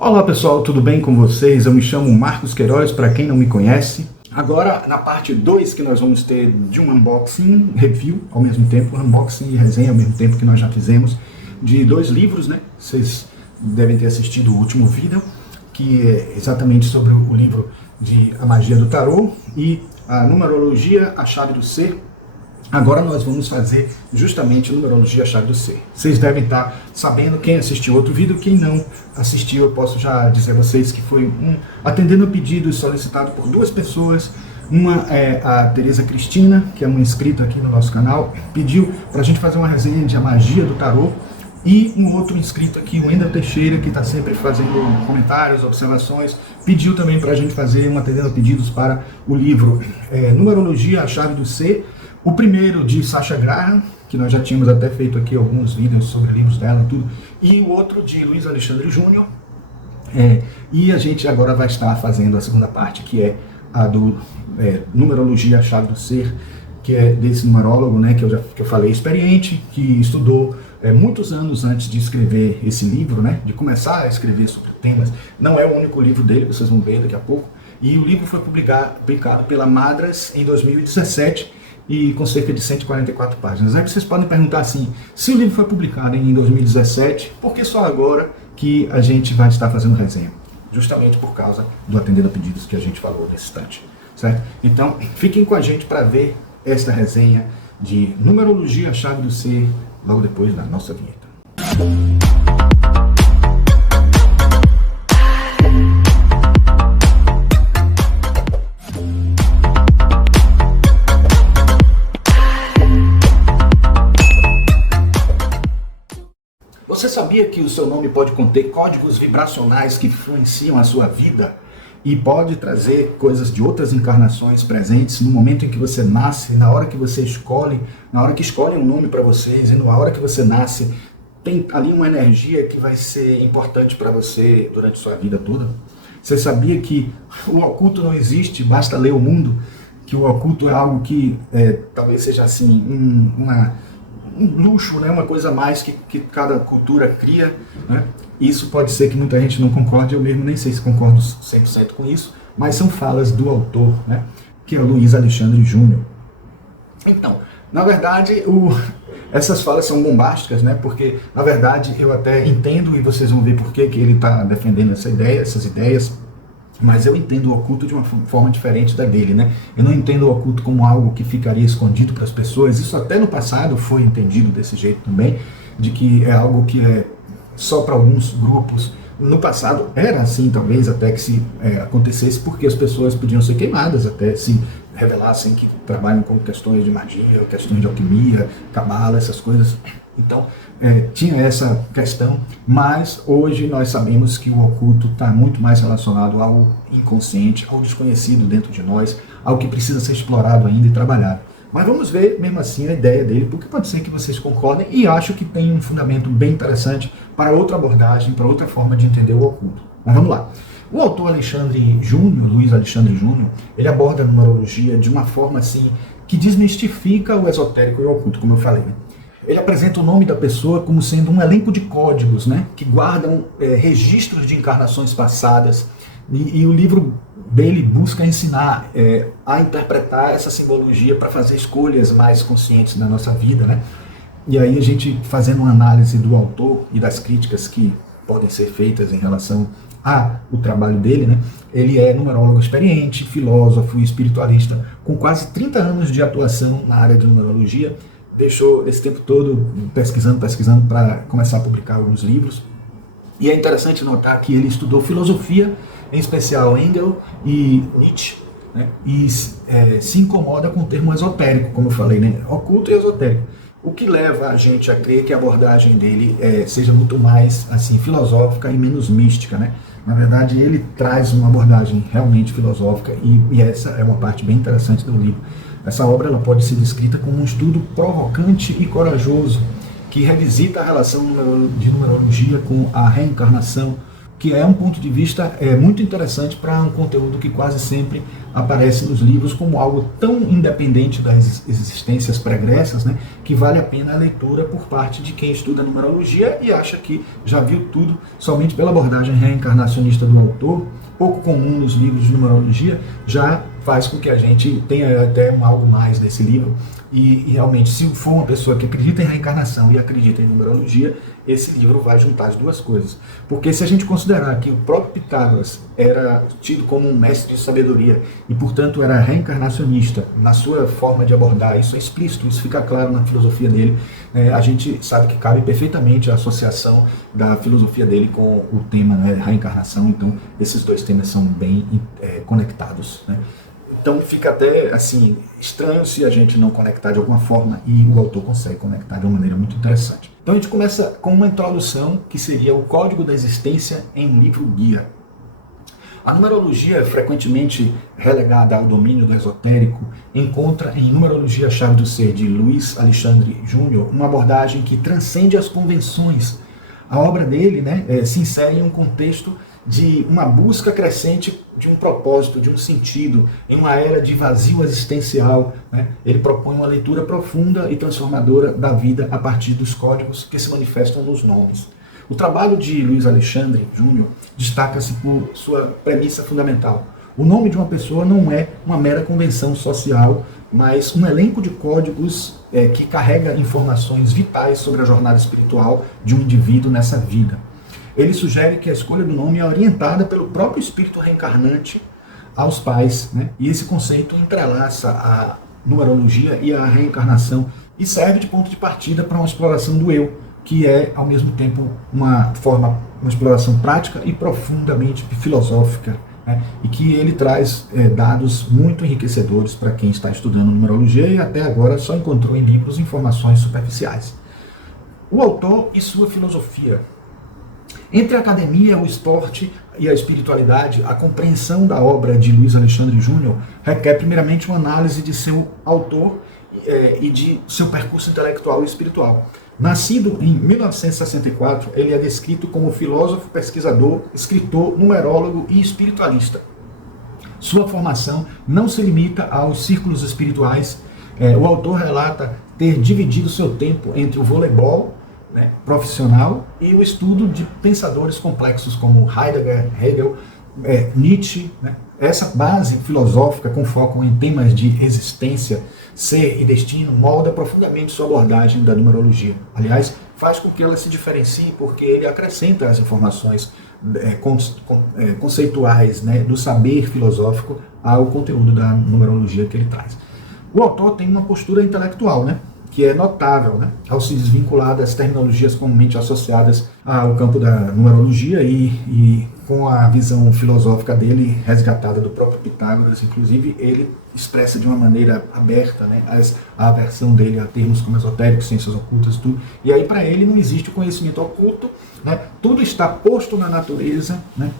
Olá pessoal, tudo bem com vocês? Eu me chamo Marcos Queiroz, para quem não me conhece. Agora, na parte 2 que nós vamos ter de um unboxing, review ao mesmo tempo, unboxing e resenha ao mesmo tempo que nós já fizemos, de 2 livros, né? Vocês devem ter assistido o último vídeo, que é exatamente sobre o livro de A Magia do Tarô e a Numerologia, a Chave do Ser. Agora nós vamos fazer justamente Numerologia, a Chave do Ser. Vocês devem estar sabendo, quem assistiu outro vídeo, quem não assistiu, eu posso já dizer a vocês que foi atendendo a pedido solicitado por 2 pessoas. Uma é a Tereza Cristina, que é uma inscrita aqui no nosso canal, pediu para a gente fazer uma resenha de A Magia do Tarô. E um outro inscrito aqui, o Wendel Teixeira, que está sempre fazendo comentários, observações, pediu também para a gente fazer atendendo a pedidos para o livro Numerologia, a Chave do Ser. O primeiro de Sasha Graham, que nós já tínhamos até feito aqui alguns vídeos sobre livros dela e tudo, e o outro de Luiz Alexandre Júnior. E a gente agora vai estar fazendo a segunda parte, que é a do Numerologia, a Chave do Ser, que é desse numerólogo, né, que eu falei, experiente, que estudou muitos anos antes de escrever esse livro, né, de começar a escrever sobre temas. Não é o único livro dele, vocês vão ver daqui a pouco. E o livro foi publicado pela Madras em 2017, e com cerca de 144 páginas. Aí vocês podem perguntar assim, se o livro foi publicado em 2017, por que só agora que a gente vai estar fazendo resenha? Justamente por causa do atendendo a pedidos que a gente falou nesse instante, certo? Então, fiquem com a gente para ver esta resenha de Numerologia, a Chave do Ser, logo depois da nossa vinheta. Você sabia que o seu nome pode conter códigos vibracionais que influenciam a sua vida e pode trazer coisas de outras encarnações presentes no momento em que você nasce, na hora que você escolhe, na hora que escolhem um nome para vocês e na hora que você nasce, tem ali uma energia que vai ser importante para você durante sua vida toda? Você sabia que o oculto não existe, basta ler o mundo, que o oculto é algo que talvez seja assim, um luxo, né? Uma coisa a mais que cada cultura cria, né? Isso pode ser que muita gente não concorde, eu mesmo nem sei se concordo 100% com isso, mas são falas do autor, né? Que é o Luiz Alexandre Júnior. Então, na verdade, essas falas são bombásticas, né? Porque, na verdade, eu até entendo, e vocês vão ver por que ele está defendendo essas ideias, mas eu entendo o oculto de uma forma diferente da dele, né? Eu não entendo o oculto como algo que ficaria escondido para as pessoas. Isso até no passado foi entendido desse jeito também, de que é algo que é só para alguns grupos. No passado era assim, talvez, até que se acontecesse, porque as pessoas podiam ser queimadas, até se revelassem que trabalham com questões de magia, questões de alquimia, cabala, essas coisas. Então, tinha essa questão, mas hoje nós sabemos que o oculto está muito mais relacionado ao inconsciente, ao desconhecido dentro de nós, ao que precisa ser explorado ainda e trabalhado. Mas vamos ver, mesmo assim, a ideia dele, porque pode ser que vocês concordem, e acho que tem um fundamento bem interessante para outra abordagem, para outra forma de entender o oculto. Mas vamos lá. O autor Alexandre Júnior, Luiz Alexandre Júnior, ele aborda a numerologia de uma forma assim, que desmistifica o esotérico e o oculto, como eu falei. Ele apresenta o nome da pessoa como sendo um elenco de códigos, né, que guardam registros de encarnações passadas, e o livro dele busca ensinar a interpretar essa simbologia para fazer escolhas mais conscientes na nossa vida, né? E aí a gente, fazendo uma análise do autor e das críticas que podem ser feitas em relação ao trabalho dele, né? Ele é numerólogo experiente, filósofo e espiritualista, com quase 30 anos de atuação na área de numerologia. Deixou esse tempo todo pesquisando para começar a publicar alguns livros. E é interessante notar que ele estudou filosofia, em especial Hegel e Nietzsche, né? E se incomoda com o termo esotérico, como eu falei, né? Oculto e esotérico. O que leva a gente a crer que a abordagem dele seja muito mais assim, filosófica e menos mística, né? Na verdade, ele traz uma abordagem realmente filosófica e essa é uma parte bem interessante do livro. Essa obra ela pode ser descrita como um estudo provocante e corajoso, que revisita a relação de numerologia com a reencarnação, que é um ponto de vista muito interessante para um conteúdo que quase sempre aparece nos livros como algo tão independente das existências pregressas, né, que vale a pena a leitura por parte de quem estuda numerologia e acha que já viu tudo somente pela abordagem reencarnacionista do autor, pouco comum nos livros de numerologia, já faz com que a gente tenha até algo mais desse livro. E realmente, se for uma pessoa que acredita em reencarnação e acredita em numerologia, esse livro vai juntar as duas coisas. Porque se a gente considerar que o próprio Pitágoras era tido como um mestre de sabedoria e, portanto, era reencarnacionista na sua forma de abordar, isso é explícito, isso fica claro na filosofia dele, a gente sabe que cabe perfeitamente a associação da filosofia dele com o tema, né, reencarnação. Então, esses dois temas são bem conectados, né? Então fica até assim estranho se a gente não conectar de alguma forma, e o autor consegue conectar de uma maneira muito interessante. Então a gente começa com uma introdução que seria o Código da Existência em um livro guia. A numerologia, frequentemente relegada ao domínio do esotérico, encontra em Numerologia a Chave do Ser, de Luiz Alexandre Júnior, uma abordagem que transcende as convenções. A obra dele, né, se insere em um contexto de uma busca crescente de um propósito, de um sentido, em uma era de vazio existencial, né? Ele propõe uma leitura profunda e transformadora da vida a partir dos códigos que se manifestam nos nomes. O trabalho de Luiz Alexandre Júnior destaca-se por sua premissa fundamental. O nome de uma pessoa não é uma mera convenção social, mas um elenco de códigos que carrega informações vitais sobre a jornada espiritual de um indivíduo nessa vida. Ele sugere que a escolha do nome é orientada pelo próprio espírito reencarnante aos pais, né? E esse conceito entrelaça a numerologia e a reencarnação e serve de ponto de partida para uma exploração do eu, que é ao mesmo tempo uma exploração prática e profundamente filosófica, né? E que ele traz dados muito enriquecedores para quem está estudando numerologia e até agora só encontrou em livros informações superficiais. O autor e sua filosofia. Entre a academia, o esporte e a espiritualidade, a compreensão da obra de Luiz Alexandre Júnior requer primeiramente uma análise de seu autor e de seu percurso intelectual e espiritual. Nascido em 1964, ele é descrito como filósofo, pesquisador, escritor, numerólogo e espiritualista. Sua formação não se limita aos círculos espirituais. O autor relata ter dividido seu tempo entre o voleibol, né, profissional, e o estudo de pensadores complexos como Heidegger, Hegel, Nietzsche, né? Essa base filosófica com foco em temas de existência, ser e destino molda profundamente sua abordagem da numerologia. Aliás, faz com que ela se diferencie porque ele acrescenta as informações conceituais, né, do saber filosófico ao conteúdo da numerologia que ele traz. O autor tem uma postura intelectual, né, que é notável, né, ao se desvincular das terminologias comumente associadas ao campo da numerologia e com a visão filosófica dele resgatada do próprio Pitágoras. Inclusive, ele expressa de uma maneira aberta, né, a aversão dele a termos como esotéricos, ciências ocultas, tudo. E aí, para ele, não existe o conhecimento oculto, né, tudo está posto na natureza, né,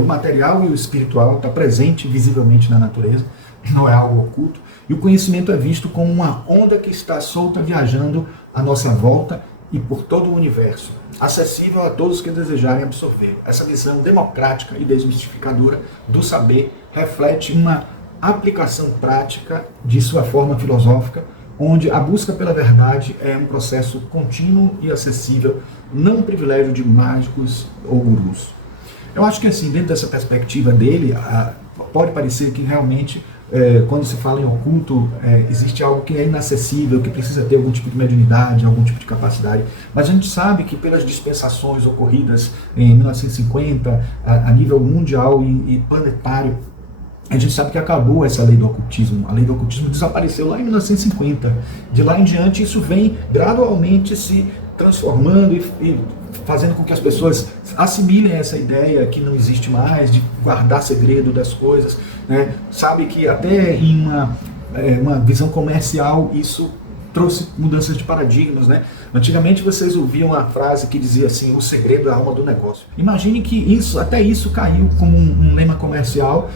o material e o espiritual está presente visivelmente na natureza, não é algo oculto. E o conhecimento é visto como uma onda que está solta viajando à nossa volta e por todo o universo, acessível a todos que desejarem absorver. Essa visão democrática e desmistificadora do saber reflete uma aplicação prática de sua forma filosófica, onde a busca pela verdade é um processo contínuo e acessível, não um privilégio de mágicos ou gurus. Eu acho que assim, dentro dessa perspectiva dele, pode parecer que realmente quando se fala em oculto, existe algo que é inacessível, que precisa ter algum tipo de mediunidade, algum tipo de capacidade. Mas a gente sabe que pelas dispensações ocorridas em 1950, a nível mundial e planetário, a gente sabe que acabou essa lei do ocultismo. A lei do ocultismo desapareceu lá em 1950. De lá em diante, isso vem gradualmente se transformando e fazendo com que as pessoas assimilem essa ideia que não existe mais, de guardar segredo das coisas, né? Sabe que até em uma visão comercial isso trouxe mudanças de paradigmas, né? Antigamente vocês ouviam a frase que dizia assim: o segredo é a alma do negócio. Imagine que até isso caiu como um lema comercial,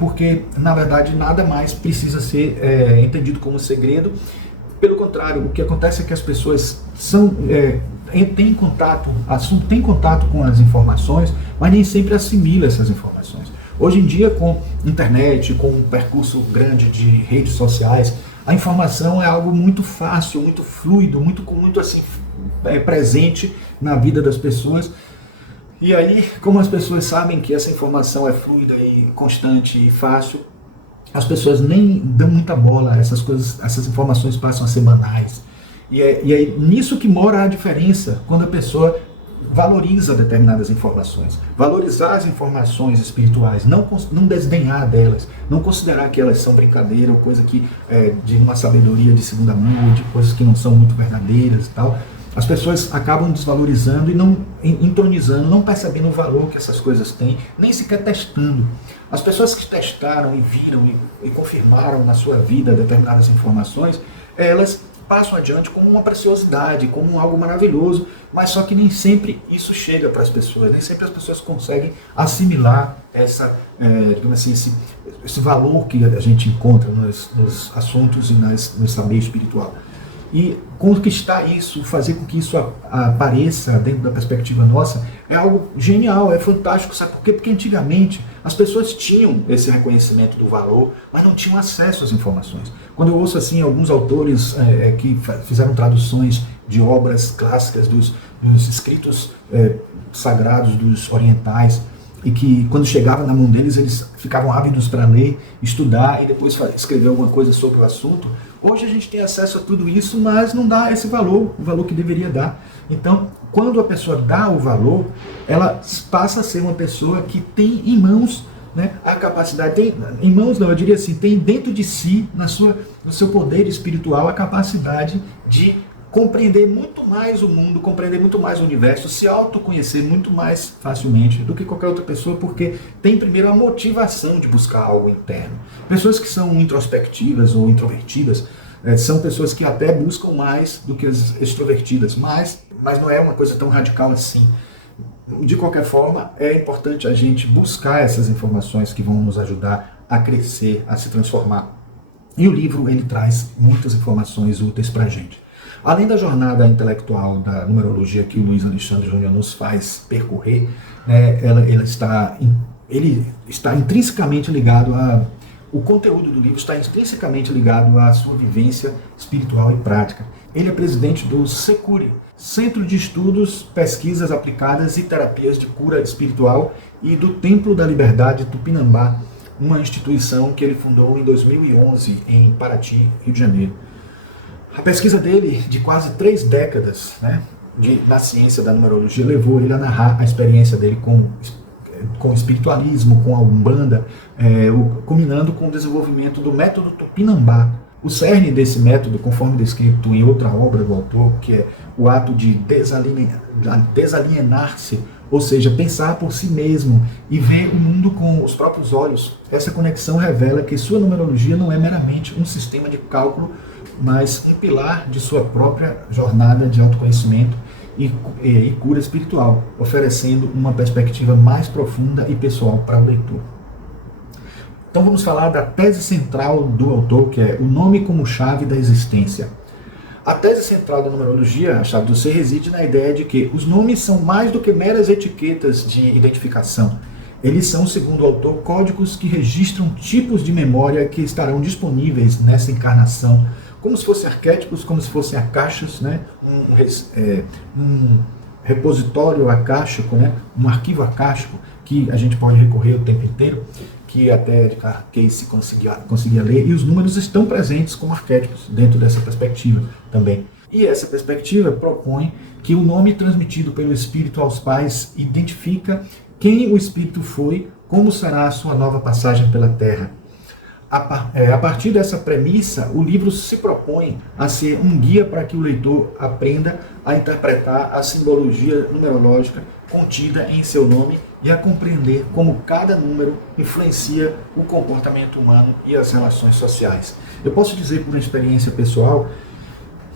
porque na verdade nada mais precisa ser entendido como segredo. Pelo contrário, o que acontece é que as pessoas são tem contato, tem contato com as informações, mas nem sempre assimila essas informações. Hoje em dia, com internet, com um percurso grande de redes sociais, a informação é algo muito fácil, muito fluido, muito assim, presente na vida das pessoas. E aí, como as pessoas sabem que essa informação é fluida e constante e fácil, as pessoas nem dão muita bola a essas coisas, essas informações passam a ser banais. E é nisso que mora a diferença, quando a pessoa valoriza determinadas informações. Valorizar as informações espirituais, não desdenhar delas, não considerar que elas são brincadeira ou coisa que de uma sabedoria de segunda mão, ou de coisas que não são muito verdadeiras e tal. As pessoas acabam desvalorizando e não entronizando, não percebendo o valor que essas coisas têm, nem sequer testando. As pessoas que testaram e viram e confirmaram na sua vida determinadas informações, elas passam adiante como uma preciosidade, como algo maravilhoso, mas só que nem sempre isso chega para as pessoas, nem sempre as pessoas conseguem assimilar digamos assim, esse valor que a gente encontra nos assuntos e no saber espiritual. E conquistar isso, fazer com que isso apareça dentro da perspectiva nossa, é algo genial, é fantástico, sabe por quê? Porque antigamente as pessoas tinham esse reconhecimento do valor, mas não tinham acesso às informações. Quando eu ouço assim alguns autores que fizeram traduções de obras clássicas dos escritos sagrados dos orientais, e que quando chegava na mão deles eles ficavam ávidos para ler, estudar e depois escrever alguma coisa sobre o assunto. Hoje a gente tem acesso a tudo isso, mas não dá esse valor, o valor que deveria dar. Então, quando a pessoa dá o valor, ela passa a ser uma pessoa que tem em mãos, né, a capacidade, eu diria assim, tem dentro de si, no seu poder espiritual, a capacidade de compreender muito mais o mundo, compreender muito mais o universo, se autoconhecer muito mais facilmente do que qualquer outra pessoa, porque tem primeiro a motivação de buscar algo interno. Pessoas que são introspectivas ou introvertidas são pessoas que até buscam mais do que as extrovertidas, mas não é uma coisa tão radical assim. De qualquer forma, é importante a gente buscar essas informações que vão nos ajudar a crescer, a se transformar. E o livro, ele traz muitas informações úteis para a gente. Além da jornada intelectual da numerologia que o Luiz Alexandre Júnior nos faz percorrer, né, ele está intrinsecamente ligado o conteúdo do livro está intrinsecamente ligado à sua vivência espiritual e prática. Ele é presidente do Secure, Centro de Estudos, Pesquisas Aplicadas e Terapias de Cura Espiritual, e do Templo da Liberdade Tupinambá, uma instituição que ele fundou em 2011 em Paraty, Rio de Janeiro. A pesquisa dele, de quase 3 décadas, né, na ciência da numerologia, levou ele a narrar a experiência dele com o espiritualismo, com a Umbanda, culminando com o desenvolvimento do método Tupinambá. O cerne desse método, conforme descrito em outra obra do autor, que é o ato de desalienar-se, ou seja, pensar por si mesmo e ver o mundo com os próprios olhos. Essa conexão revela que sua numerologia não é meramente um sistema de cálculo, mas um pilar de sua própria jornada de autoconhecimento e cura espiritual, oferecendo uma perspectiva mais profunda e pessoal para o leitor. Então vamos falar da tese central do autor, que é o nome como chave da existência. A tese central da numerologia, a chave do ser, reside na ideia de que os nomes são mais do que meras etiquetas de identificação. Eles são, segundo o autor, códigos que registram tipos de memória que estarão disponíveis nessa encarnação, como se fossem arquétipos, como se fossem acaixas, né? Um repositório acástico, né? Um arquivo acástico que a gente pode recorrer o tempo inteiro, que até Casey conseguia ler, e os números estão presentes como arquétipos dentro dessa perspectiva também. E essa perspectiva propõe que o nome transmitido pelo Espírito aos pais identifica quem o Espírito foi, como será a sua nova passagem pela Terra. A partir dessa premissa, o livro se propõe a ser um guia para que o leitor aprenda a interpretar a simbologia numerológica contida em seu nome e a compreender como cada número influencia o comportamento humano e as relações sociais. Eu posso dizer por uma experiência pessoal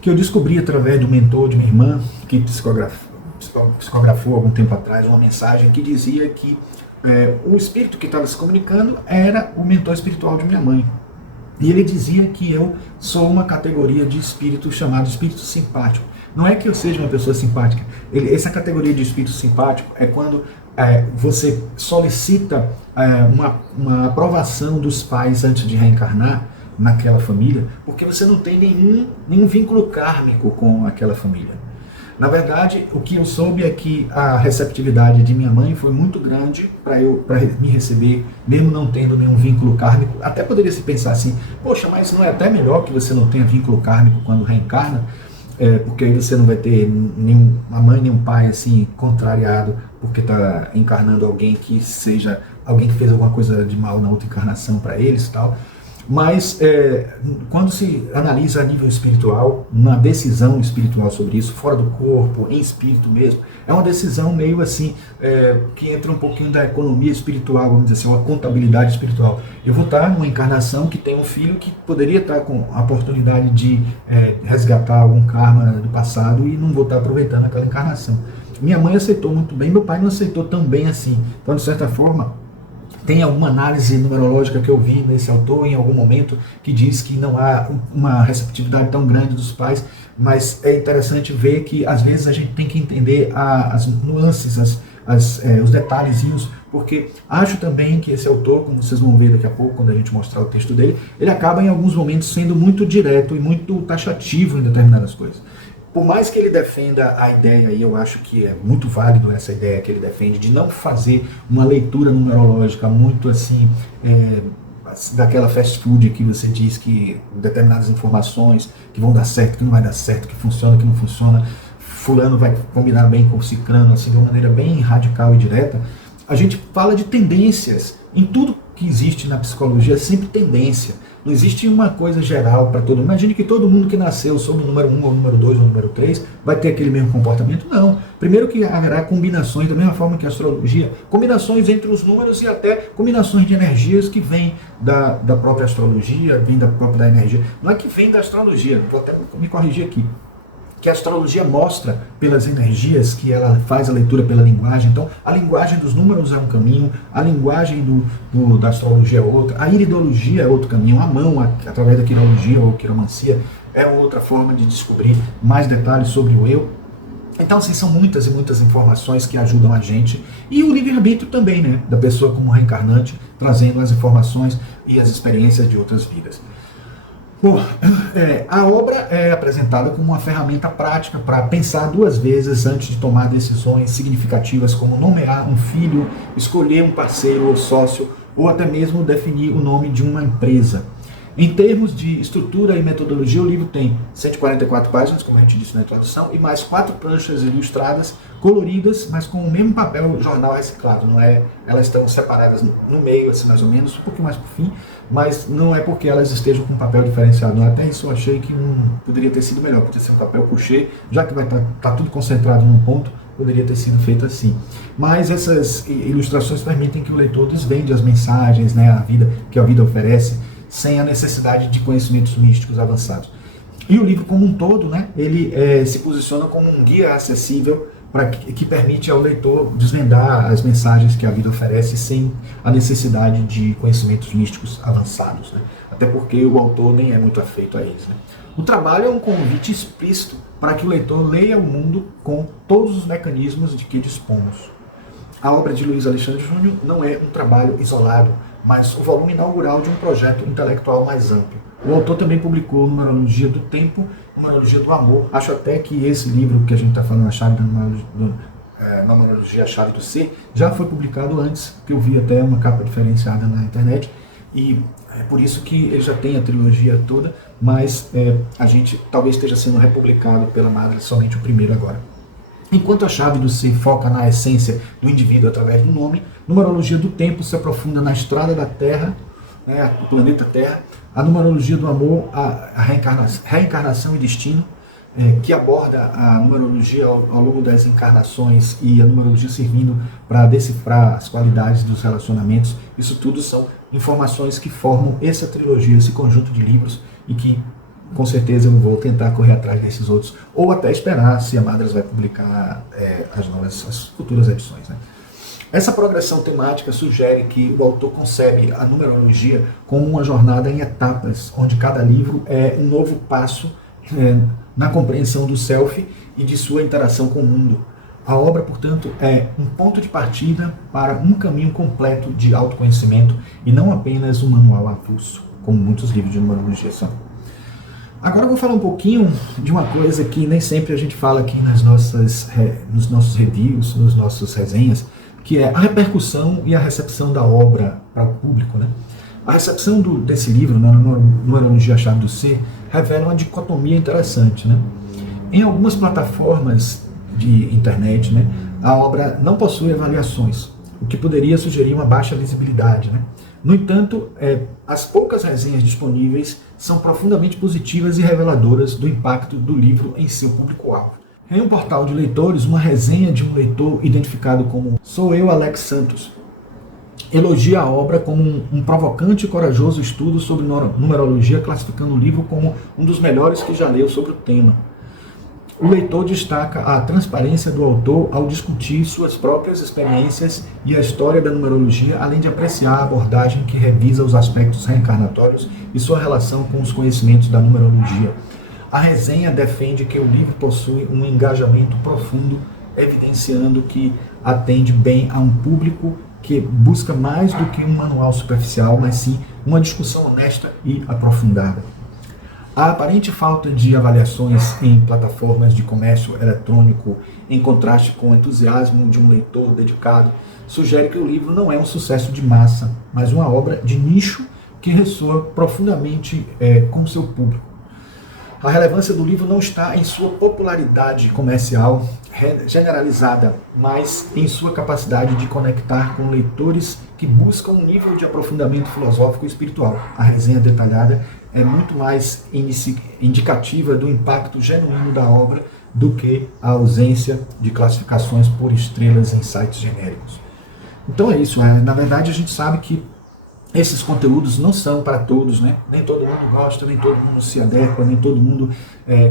que eu descobri através do mentor de minha irmã, que psicografou algum tempo atrás uma mensagem que dizia que o espírito que estava se comunicando era o mentor espiritual de minha mãe. E ele dizia que eu sou uma categoria de espírito chamado espírito simpático. Não é que eu seja uma pessoa simpática. Essa categoria de espírito simpático é quando você solicita uma aprovação dos pais antes de reencarnar naquela família, porque você não tem nenhum vínculo kármico com aquela família. Na verdade, o que eu soube é que a receptividade de minha mãe foi muito grande para me receber, mesmo não tendo nenhum vínculo kármico. Até poderia se pensar assim, poxa, mas não é até melhor que você não tenha vínculo kármico quando reencarna? Porque aí você não vai ter uma mãe nem um pai assim contrariado porque está encarnando alguém que seja alguém que fez alguma coisa de mal na outra encarnação para eles e tal. Mas quando se analisa a nível espiritual, uma decisão espiritual sobre isso, fora do corpo, em espírito mesmo, é uma decisão meio assim, que entra um pouquinho da economia espiritual, vamos dizer assim, uma contabilidade espiritual. Eu vou estar numa encarnação que tem um filho que poderia estar com a oportunidade de resgatar algum karma do passado e não vou estar aproveitando aquela encarnação. Minha mãe aceitou muito bem, meu pai não aceitou tão bem assim. Então, de certa forma, tem alguma análise numerológica que eu vi nesse autor em algum momento que diz que não há uma receptividade tão grande dos pais, mas é interessante ver que às vezes a gente tem que entender as nuances, os detalhezinhos, porque acho também que esse autor, como vocês vão ver daqui a pouco, quando a gente mostrar o texto dele, ele acaba em alguns momentos sendo muito direto e muito taxativo em determinadas coisas. Por mais que ele defenda a ideia, e eu acho que é muito válido essa ideia que ele defende, de não fazer uma leitura numerológica muito assim, daquela fast food que você diz que determinadas informações que vão dar certo, que não vai dar certo, que funciona, que não funciona, fulano vai combinar bem com o ciclano, assim, de uma maneira bem radical e direta. A gente fala de tendências. Em tudo que existe na psicologia é sempre tendência. Não existe uma coisa geral para todo mundo. Imagine que todo mundo que nasceu sob o número 1, ou o número 2, ou o número 3, vai ter aquele mesmo comportamento. Não. Primeiro que haverá combinações, da mesma forma que a astrologia, combinações entre os números e até combinações de energias que vêm da própria astrologia, vêm da própria energia. Não é que vem da astrologia, vou até me corrigir aqui, que a astrologia mostra pelas energias, que ela faz a leitura pela linguagem. Então, a linguagem dos números é um caminho, a linguagem da astrologia é outra, a iridologia é outro caminho, a mão, através da quirologia ou quiromancia, é outra forma de descobrir mais detalhes sobre o eu. Então, assim, são muitas e muitas informações que ajudam a gente. E o livre-arbítrio também, né, da pessoa como reencarnante, trazendo as informações e as experiências de outras vidas. Bom, a obra é apresentada como uma ferramenta prática para pensar duas vezes antes de tomar decisões significativas, como nomear um filho, escolher um parceiro ou sócio, ou até mesmo definir o nome de uma empresa. Em termos de estrutura e metodologia, o livro tem 144 páginas, como a gente disse na introdução, e mais 4 pranchas ilustradas, coloridas, mas com o mesmo papel jornal reciclado. Não é, elas estão separadas no meio, assim, mais ou menos, um pouquinho mais para o fim, mas não é porque elas estejam com um papel diferenciado. Não. Até isso eu achei que poderia ter sido melhor, poderia ser um papel couché, já que vai estar tudo concentrado num ponto, poderia ter sido feito assim. Mas essas ilustrações permitem que o leitor desvende as mensagens, né, a vida que a vida oferece, sem a necessidade de conhecimentos místicos avançados. E o livro como um todo, né, ele se posiciona como um guia acessível que permite ao leitor desvendar as mensagens que a vida oferece sem a necessidade de conhecimentos místicos avançados, né? Até porque o autor nem é muito afeito a eles, né? O trabalho é um convite explícito para que o leitor leia o mundo com todos os mecanismos de que dispomos. A obra de Luiz Alexandre Júnior não é um trabalho isolado, mas o volume inaugural de um projeto intelectual mais amplo. O autor também publicou Numerologia do Tempo, Numerologia do Amor. Acho até que esse livro que a gente está falando, a chave da Numerologia, a chave do ser, já foi publicado antes, que eu vi até uma capa diferenciada na internet, e é por isso que ele já tem a trilogia toda, mas a gente talvez esteja sendo republicado pela Madre somente o primeiro agora. Enquanto a chave do ser foca na essência do indivíduo através do nome, Numerologia do Tempo se aprofunda na estrada da Terra, né, o planeta Terra, a Numerologia do Amor, a reencarnação e destino, que aborda a numerologia ao longo das encarnações e a numerologia servindo para decifrar as qualidades dos relacionamentos. Isso tudo são informações que formam essa trilogia, esse conjunto de livros, e que com certeza eu vou tentar correr atrás desses outros, ou até esperar se a Madras vai publicar as futuras edições, né? Essa progressão temática sugere que o autor concebe a numerologia como uma jornada em etapas, onde cada livro é um novo passo na compreensão do self e de sua interação com o mundo. A obra, portanto, é um ponto de partida para um caminho completo de autoconhecimento e não apenas um manual avulso, como muitos livros de numerologia são. Agora eu vou falar um pouquinho de uma coisa que nem sempre a gente fala aqui nos nossos reviews, nos nossos resenhas, que é a repercussão e a recepção da obra para o público, né? A recepção desse livro, Numerologia, a Chave do Ser, revela uma dicotomia interessante, né? Em algumas plataformas de internet, né, a obra não possui avaliações, o que poderia sugerir uma baixa visibilidade, né? No entanto, as poucas resenhas disponíveis são profundamente positivas e reveladoras do impacto do livro em seu público-alvo. Em um portal de leitores, uma resenha de um leitor identificado como Sou Eu, Alex Santos, elogia a obra como um provocante e corajoso estudo sobre numerologia, classificando o livro como um dos melhores que já leu sobre o tema. O leitor destaca a transparência do autor ao discutir suas próprias experiências e a história da numerologia, além de apreciar a abordagem que revisa os aspectos reencarnatórios e sua relação com os conhecimentos da numerologia. A resenha defende que o livro possui um engajamento profundo, evidenciando que atende bem a um público que busca mais do que um manual superficial, mas sim uma discussão honesta e aprofundada. A aparente falta de avaliações em plataformas de comércio eletrônico, em contraste com o entusiasmo de um leitor dedicado, sugere que o livro não é um sucesso de massa, mas uma obra de nicho que ressoa profundamente com seu público. A relevância do livro não está em sua popularidade comercial generalizada, mas em sua capacidade de conectar com leitores que buscam um nível de aprofundamento filosófico e espiritual. A resenha detalhada é muito mais indicativa do impacto genuíno da obra do que a ausência de classificações por estrelas em sites genéricos. Então é isso, na verdade a gente sabe que esses conteúdos não são para todos, né? Nem todo mundo gosta, nem todo mundo se adequa, nem todo mundo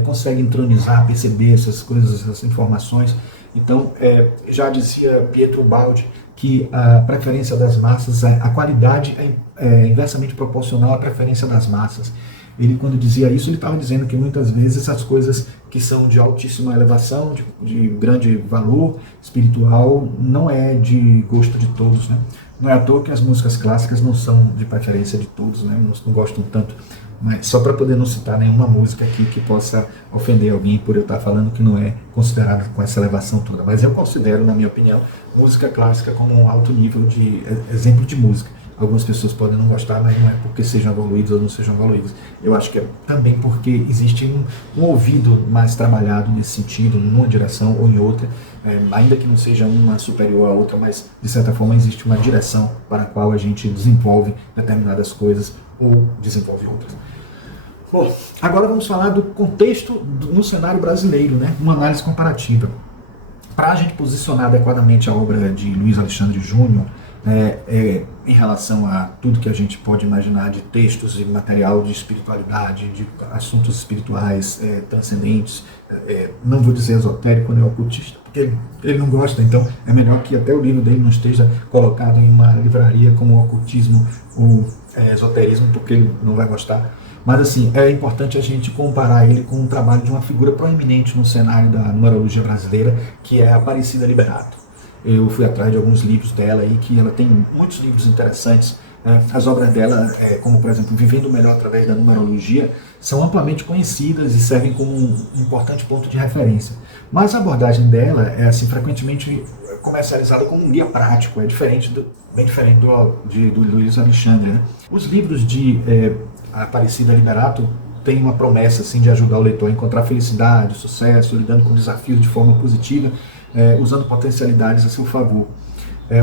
consegue entronizar, perceber essas coisas, essas informações. Então, já dizia Pietro Baldi que a preferência das massas, a qualidade é inversamente proporcional à preferência das massas. Ele, quando dizia isso, ele estava dizendo que muitas vezes as coisas que são de altíssima elevação, de grande valor espiritual, não é de gosto de todos, né? Não é à toa que as músicas clássicas não são de preferência de todos, né? Não gostam tanto. Mas só para poder não citar nenhuma música aqui que possa ofender alguém por eu estar falando que não é considerado com essa elevação toda. Mas eu considero, na minha opinião, música clássica como um alto nível de exemplo de música. Algumas pessoas podem não gostar, mas não é porque sejam evoluídos ou não sejam evoluídos. Eu acho que é também porque existe um ouvido mais trabalhado nesse sentido, numa direção ou em outra, ainda que não seja uma superior à outra, mas de certa forma existe uma direção para a qual a gente desenvolve determinadas coisas ou desenvolve outras. Bom, agora vamos falar do contexto no cenário brasileiro, né? Uma análise comparativa. Para a gente posicionar adequadamente a obra de Luiz Alexandre Júnior, em relação a tudo que a gente pode imaginar de textos e material de espiritualidade, de assuntos espirituais transcendentes, não vou dizer esotérico nem ocultista, porque ele não gosta, então é melhor que até o livro dele não esteja colocado em uma livraria como ocultismo ou esoterismo, porque ele não vai gostar. Mas assim, é importante a gente comparar ele com o trabalho de uma figura proeminente no cenário da numerologia brasileira, que é a Aparecida Liberato. Eu fui atrás de alguns livros dela aí, que ela tem muitos livros interessantes. As obras dela, como por exemplo Vivendo Melhor Através da Numerologia, são amplamente conhecidas e servem como um importante ponto de referência. Mas a abordagem dela é assim, frequentemente comercializada como um guia prático, bem diferente do Luiz Alexandre, né? Os livros de Aparecida Liberato têm uma promessa assim, de ajudar o leitor a encontrar felicidade, sucesso, lidando com desafios de forma positiva, usando potencialidades a seu favor.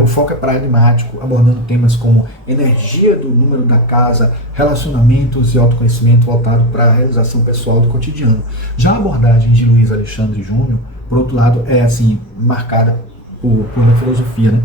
O foco é pragmático, abordando temas como energia do número da casa, relacionamentos e autoconhecimento voltado para a realização pessoal do cotidiano. Já a abordagem de Luiz Alexandre Júnior, por outro lado, é assim, marcada por uma filosofia, né?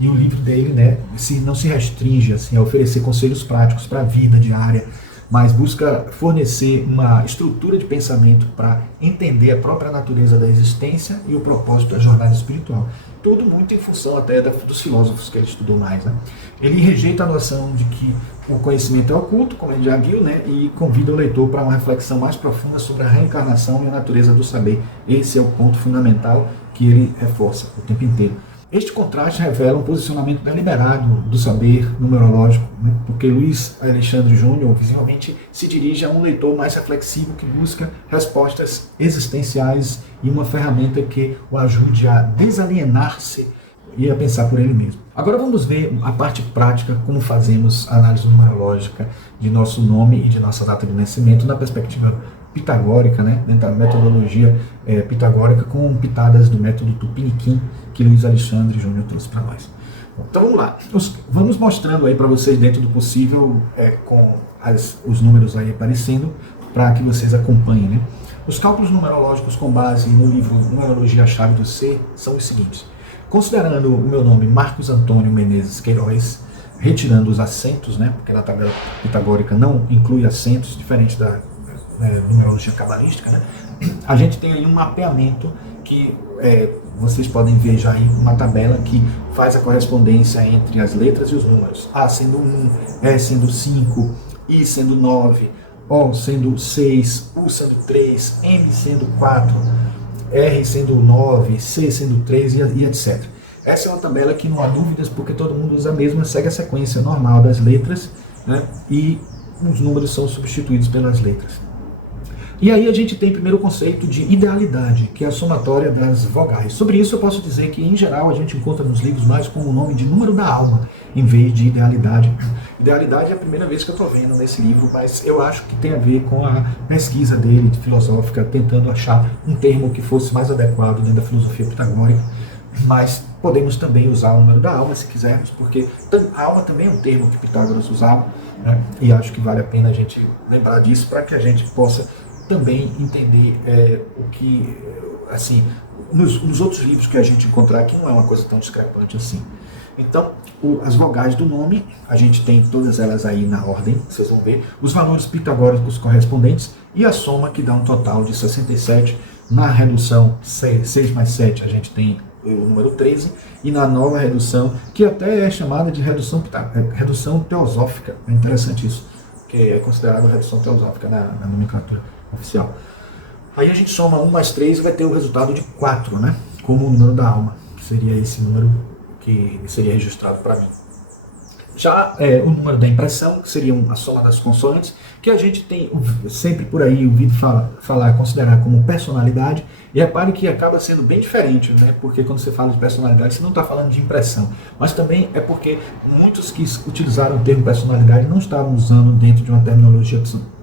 E o livro dele, né, não se restringe assim, a oferecer conselhos práticos para a vida diária, mas busca fornecer uma estrutura de pensamento para entender a própria natureza da existência e o propósito da jornada espiritual. tudo muito em função até dos filósofos que ele estudou mais, né? Ele rejeita a noção de que o conhecimento é oculto, como ele já viu, né? E convida o leitor para uma reflexão mais profunda sobre a reencarnação e a natureza do saber. Esse é o ponto fundamental que ele reforça o tempo inteiro. Este contraste revela um posicionamento deliberado do saber numerológico, né? Porque Luiz Alexandre Júnior visivelmente se dirige a um leitor mais reflexivo que busca respostas existenciais e uma ferramenta que o ajude a desalienar-se e a pensar por ele mesmo. Agora vamos ver a parte prática, como fazemos a análise numerológica de nosso nome e de nossa data de nascimento na perspectiva pitagórica, né, dentro da metodologia pitagórica, com pitadas do método Tupiniquim que Luiz Alexandre Júnior trouxe para nós. Então vamos lá, vamos mostrando aí para vocês dentro do possível, com os números aí aparecendo, para que vocês acompanhem, né? Os cálculos numerológicos com base no livro Numerologia Chave do Ser são os seguintes. Considerando o meu nome Marcos Antônio Menezes Queiroz, retirando os acentos, né, porque na tabela pitagórica não inclui acentos, diferente da numerologia cabalística, né? A gente tem aí um mapeamento que vocês podem ver já aí uma tabela que faz a correspondência entre as letras e os números. A sendo 1, E sendo 5, I sendo 9, O sendo 6, U sendo 3, M sendo 4, R sendo 9, C sendo 3 e etc. Essa é uma tabela que não há dúvidas, porque todo mundo usa a mesma, segue a sequência normal das letras, né? E os números são substituídos pelas letras. E aí a gente tem primeiro o conceito de idealidade, que é a somatória das vogais. Sobre isso eu posso dizer que, em geral, a gente encontra nos livros mais como o nome de número da alma, em vez de idealidade. Idealidade é a primeira vez que eu estou vendo nesse livro, mas eu acho que tem a ver com a pesquisa dele, filosófica, tentando achar um termo que fosse mais adequado dentro da filosofia pitagórica. Mas podemos também usar o número da alma, se quisermos, porque a alma também é um termo que Pitágoras usava, né? E acho que vale a pena a gente lembrar disso para que a gente possa também entender o que, assim, nos outros livros que a gente encontrar aqui não é uma coisa tão discrepante assim. Então, as vogais do nome, a gente tem todas elas aí na ordem, vocês vão ver, os valores pitagóricos correspondentes e a soma que dá um total de 67. Na redução 6 mais 7 a gente tem o número 13, e na nova redução, que até é chamada de redução teosófica, é interessante isso, que é considerada redução teosófica na nomenclatura oficial. Aí a gente soma 1 mais 3 e vai ter o resultado de 4, né? Como o número da alma, que seria esse número que seria registrado para mim. Já o número da impressão, que seria a soma das consoantes, que a gente tem sempre por aí ouvido falar, considerar como personalidade, e repare que acaba sendo bem diferente, né? Porque quando você fala de personalidade, você não está falando de impressão, mas também é porque muitos que utilizaram o termo personalidade não estavam usando dentro de uma terminologia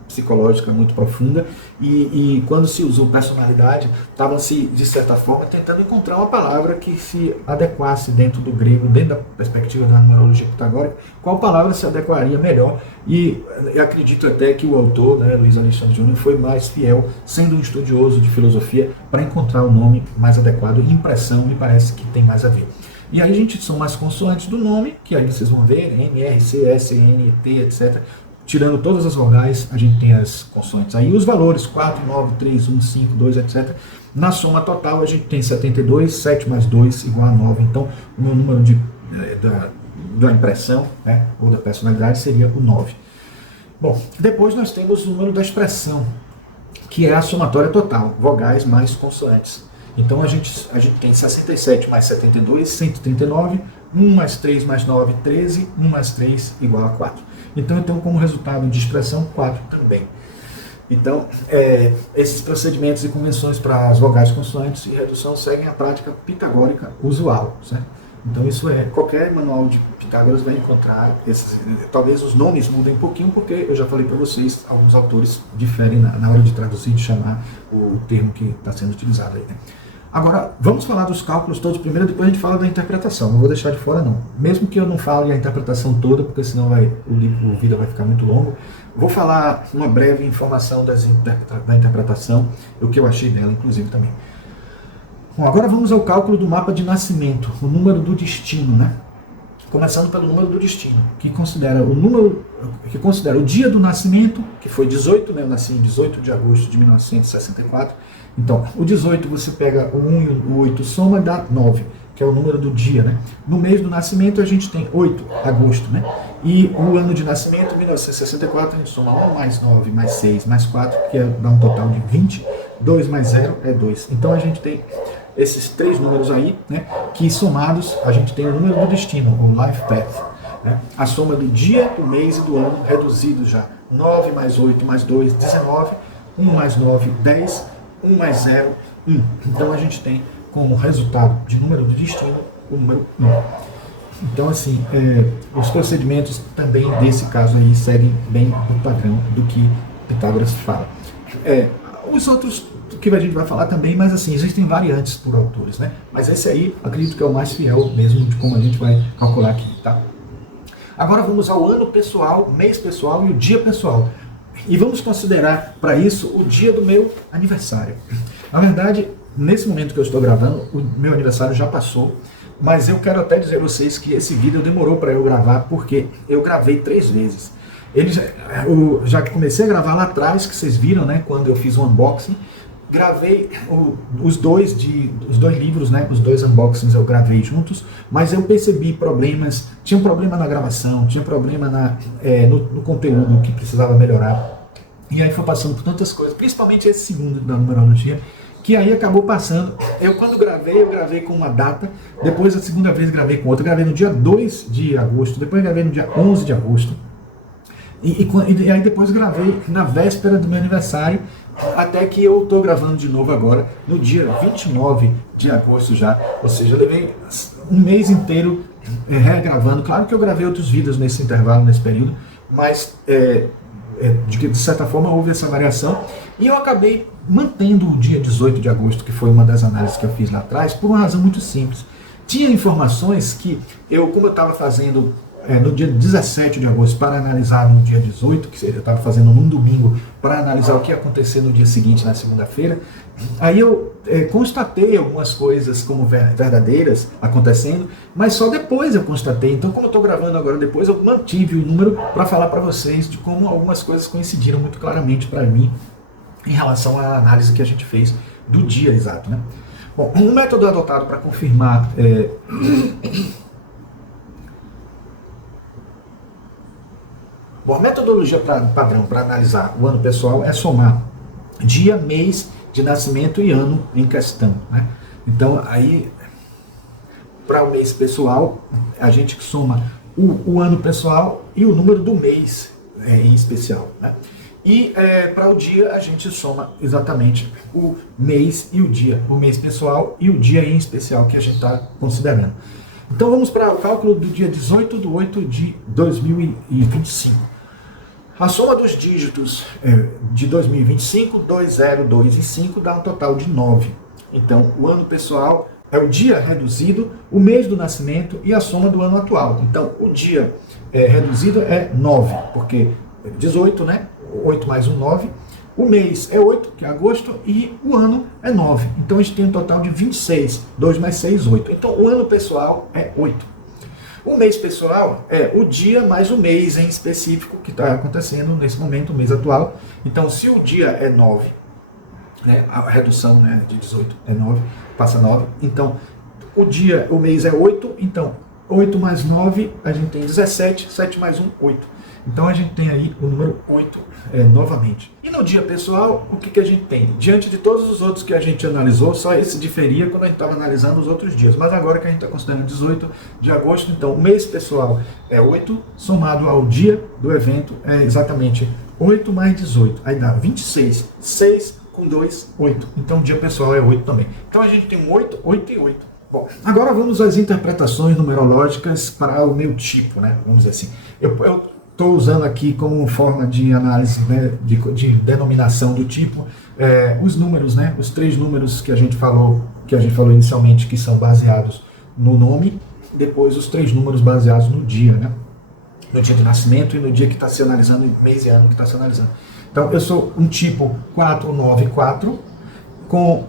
psicológica muito profunda, e quando se usou personalidade, estavam se, de certa forma, tentando encontrar uma palavra que se adequasse dentro do grego, dentro da perspectiva da numerologia pitagórica, qual palavra se adequaria melhor, e eu acredito até que o autor, né, Luiz Alexandre Júnior, foi mais fiel, sendo um estudioso de filosofia, para encontrar o nome mais adequado. Impressão me parece que tem mais a ver. E aí a gente são mais consoantes do nome, que aí vocês vão ver, M, R, C, S, N, T, etc. Tirando todas as vogais, a gente tem as consoantes. Aí os valores 4, 9, 3, 1, 5, 2, etc. Na soma total a gente tem 72, 7 mais 2 igual a 9. Então o meu número da impressão, né, ou da personalidade seria o 9. Bom, depois nós temos o número da expressão, que é a somatória total, vogais mais consoantes. Então a gente tem 67 mais 72, 139, 1 mais 3 mais 9, 13, 1 mais 3 igual a 4. Então eu tenho como resultado de expressão 4 também. Então, esses procedimentos e convenções para as vogais consoantes e redução seguem a prática pitagórica usual, certo? Então isso qualquer manual de Pitágoras vai encontrar esses. Talvez os nomes mudem um pouquinho, porque eu já falei para vocês, alguns autores diferem na hora de traduzir, de chamar o termo que está sendo utilizado aí, né? Agora, vamos falar dos cálculos todos primeiro, depois a gente fala da interpretação. Não vou deixar de fora, não. Mesmo que eu não fale a interpretação toda, porque senão o vídeo vai ficar muito longo. Vou falar uma breve informação da interpretação, o que eu achei dela, inclusive, também. Bom, agora vamos ao cálculo do mapa de nascimento, o número do destino, né? Começando pelo número do destino, que considera o dia do nascimento, que foi 18, né? Eu nasci em 18 de agosto de 1964. Então, o 18 você pega o 1 e o 8 soma e dá 9. que é o número do dia, né? No mês do nascimento a gente tem 8, agosto, né? E o ano de nascimento, 1964, a gente soma 1 mais 9 mais 6 mais 4, que dá um total de 20. 2 mais 0 é 2. Então a gente tem esses 3 números aí, né? Que somados a gente tem o número do destino, o life path, né? A soma do dia, do mês e do ano reduzido já. 9 mais 8 mais 2, 19. 1 mais 9, 10. 1 mais 0, 1. Então a gente tem como resultado de número do destino o número 1. Então, assim, os procedimentos também desse caso aí seguem bem o padrão do que Pitágoras fala. Os outros que a gente vai falar também, mas assim, existem variantes por autores, né? Mas esse aí, acredito que é o mais fiel mesmo de como a gente vai calcular aqui, tá? Agora vamos ao ano pessoal, mês pessoal e o dia pessoal. E vamos considerar para isso o dia do meu aniversário. Na verdade, nesse momento que eu estou gravando, o meu aniversário já passou, mas eu quero até dizer a vocês que esse vídeo demorou para eu gravar, porque eu gravei 3 vezes. Eu já comecei a gravar lá atrás, que vocês viram, né, quando eu fiz o unboxing, gravei os dois livros, né, os 2 unboxings eu gravei juntos, mas eu percebi problemas, tinha um problema na gravação, tinha problema no conteúdo que precisava melhorar, e aí foi passando por tantas coisas, principalmente esse segundo da numerologia, que aí acabou passando. Eu quando eu gravei com uma data, depois a segunda vez gravei com outra, eu gravei no dia 2 de agosto, depois gravei no dia 11 de agosto, e aí depois gravei na véspera do meu aniversário, até que eu estou gravando de novo agora, no dia 29 de agosto já, ou seja, eu levei um mês inteiro regravando. Claro que eu gravei outros vídeos nesse intervalo, nesse período, mas de certa forma houve essa variação, e eu acabei mantendo o dia 18 de agosto, que foi uma das análises que eu fiz lá atrás, por uma razão muito simples. Tinha informações que como eu estava fazendo no dia 17 de agosto para analisar no dia 18, que eu estava fazendo num domingo, para analisar o que ia acontecer no dia seguinte, na segunda-feira, aí eu constatei algumas coisas como verdadeiras acontecendo, mas só depois eu constatei. Então, como eu estou gravando agora depois, eu mantive o número para falar para vocês de como algumas coisas coincidiram muito claramente para mim em relação à análise que a gente fez do dia exato, né? Bom, um método adotado para confirmar Bom, a metodologia padrão para analisar o ano pessoal é somar dia, mês de nascimento e ano em questão, né? Então, aí, para o mês pessoal, a gente soma o ano pessoal e o número do mês em especial, né? E para o dia, a gente soma exatamente o mês e o dia, o mês pessoal e o dia em especial que a gente está considerando. Então, vamos para o cálculo do dia 18 de 8 de 2025. A soma dos dígitos de 2025, 2, 0, 2 e 5 dá um total de 9. Então, o ano pessoal é o dia reduzido, o mês do nascimento e a soma do ano atual. Então, o dia reduzido é 9, porque 18, né? 8 mais 1, 9. O mês é 8, que é agosto, e o ano é 9. Então, a gente tem um total de 26. 2 mais 6, 8. Então, o ano pessoal é 8. O mês pessoal é o dia mais o mês em específico que está acontecendo nesse momento, o mês atual. Então, se o dia é 9, né, a redução, né, de 18 é 9, passa 9. Então, o mês é 8, então 8 mais 9, a gente tem 17, 7 mais 1, 8. Então a gente tem aí o número 8 novamente. E no dia pessoal, o que a gente tem? Diante de todos os outros que a gente analisou, só esse diferia quando a gente estava analisando os outros dias. Mas agora que a gente está considerando 18 de agosto, então o mês pessoal é 8, somado ao dia do evento é exatamente 8 mais 18. Aí dá 26, 6 com 2, 8. Então o dia pessoal é 8 também. Então a gente tem um 8, 8 e 8. Bom, agora vamos às interpretações numerológicas para o meu tipo, né? Vamos dizer assim. Eu estou usando aqui como forma de análise, né, de denominação do tipo, os números, né, os 3 números que a gente falou inicialmente, que são baseados no nome, depois os 3 números baseados no dia, né, no dia de nascimento e no dia que está se analisando, mês e ano que está se analisando. Então, eu sou um tipo 494, com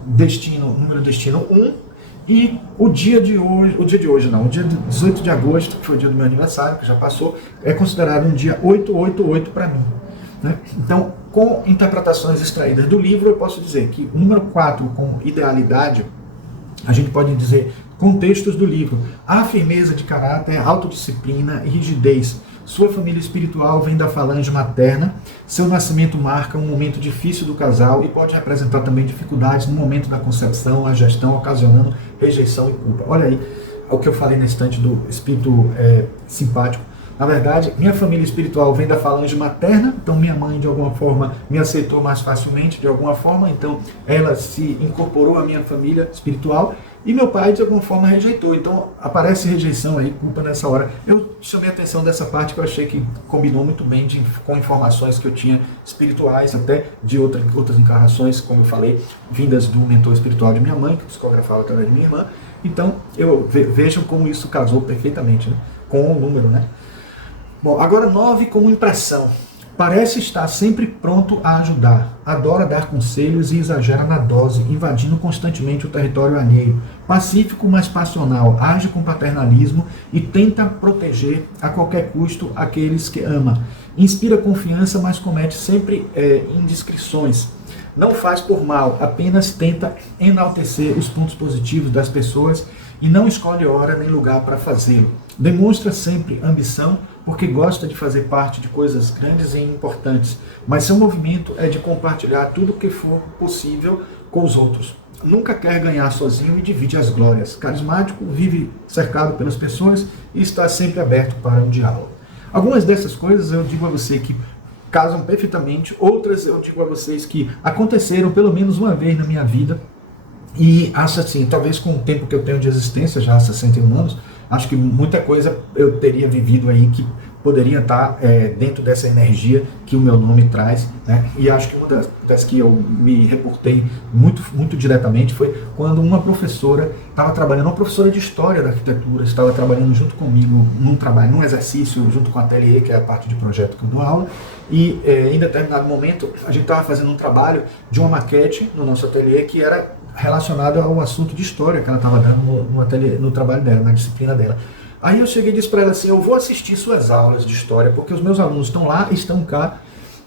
número destino 1, e o dia 18 de agosto, que foi o dia do meu aniversário, que já passou, é considerado um dia 888 para mim, né? Então, com interpretações extraídas do livro, eu posso dizer que o número 4 com idealidade, a gente pode dizer Contextos do livro: há firmeza de caráter, autodisciplina e rigidez. Sua família espiritual vem da falange materna. Seu nascimento marca um momento difícil do casal e pode representar também dificuldades no momento da concepção, a gestão, ocasionando rejeição e culpa. Olha aí o que eu falei na estante do espírito simpático. Na verdade, minha família espiritual vem da falange materna, então minha mãe de alguma forma me aceitou mais facilmente, de alguma forma, então ela se incorporou à minha família espiritual, e meu pai de alguma forma rejeitou, então aparece rejeição aí, culpa nessa hora. Eu chamei a atenção dessa parte que eu achei que combinou muito bem com informações que eu tinha espirituais, até de outras encarnações, como eu falei, vindas do mentor espiritual de minha mãe, que psicografava através de minha irmã. Então, vejam como isso casou perfeitamente, né, com o número, né? Bom, agora 9 como impressão. Parece estar sempre pronto a ajudar, adora dar conselhos e exagera na dose, invadindo constantemente o território alheio. Pacífico, mas passional, age com paternalismo e tenta proteger a qualquer custo aqueles que ama. Inspira confiança, mas comete sempre indiscrições. Não faz por mal, apenas tenta enaltecer os pontos positivos das pessoas e não escolhe hora nem lugar para fazê-lo. Demonstra sempre ambição, porque gosta de fazer parte de coisas grandes e importantes, mas seu movimento é de compartilhar tudo o que for possível com os outros. Nunca quer ganhar sozinho e divide as glórias. Carismático, vive cercado pelas pessoas e está sempre aberto para o diálogo. Algumas dessas coisas eu digo a você que casam perfeitamente, outras eu digo a vocês que aconteceram pelo menos uma vez na minha vida, e acho assim, talvez com o tempo que eu tenho de existência, já há 61 anos, acho que muita coisa eu teria vivido aí que poderia estar dentro dessa energia que o meu nome traz, né? E acho que uma das que eu me reportei muito diretamente foi quando uma professora estava trabalhando, uma professora de História da Arquitetura, estava trabalhando junto comigo num exercício, junto com a ateliê, que é a parte de projeto que eu dou aula, e em determinado momento a gente estava fazendo um trabalho de uma maquete no nosso ateliê que era relacionado ao assunto de História que ela estava dando no trabalho dela, na disciplina dela. Aí eu cheguei e disse para ela assim: eu vou assistir suas aulas de História, porque os meus alunos estão lá, estão cá,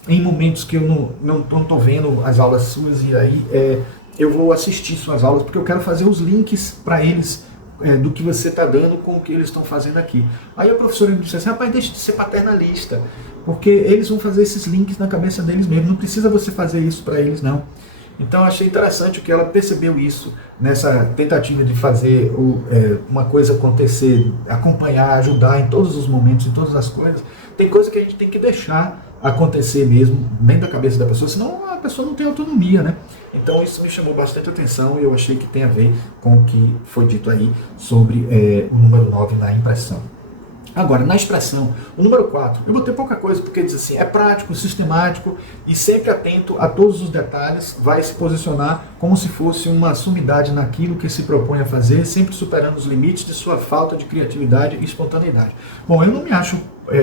em momentos que eu não estou vendo as aulas suas, e aí eu vou assistir suas aulas, porque eu quero fazer os links para eles do que você está dando com o que eles estão fazendo aqui. Aí a professora me disse assim: rapaz, deixa de ser paternalista, porque eles vão fazer esses links na cabeça deles mesmos, não precisa você fazer isso para eles não. Então achei interessante que ela percebeu isso nessa tentativa de fazer uma coisa acontecer, acompanhar, ajudar em todos os momentos, em todas as coisas. Tem coisa que a gente tem que deixar acontecer mesmo, dentro da cabeça da pessoa, senão a pessoa não tem autonomia, né? Então isso me chamou bastante atenção e eu achei que tem a ver com o que foi dito aí sobre o número 9 na impressão. Agora, na expressão, o número 4, eu botei pouca coisa porque diz assim: é prático, sistemático e sempre atento a todos os detalhes, vai se posicionar como se fosse uma sumidade naquilo que se propõe a fazer, sempre superando os limites de sua falta de criatividade e espontaneidade. Bom, eu não me acho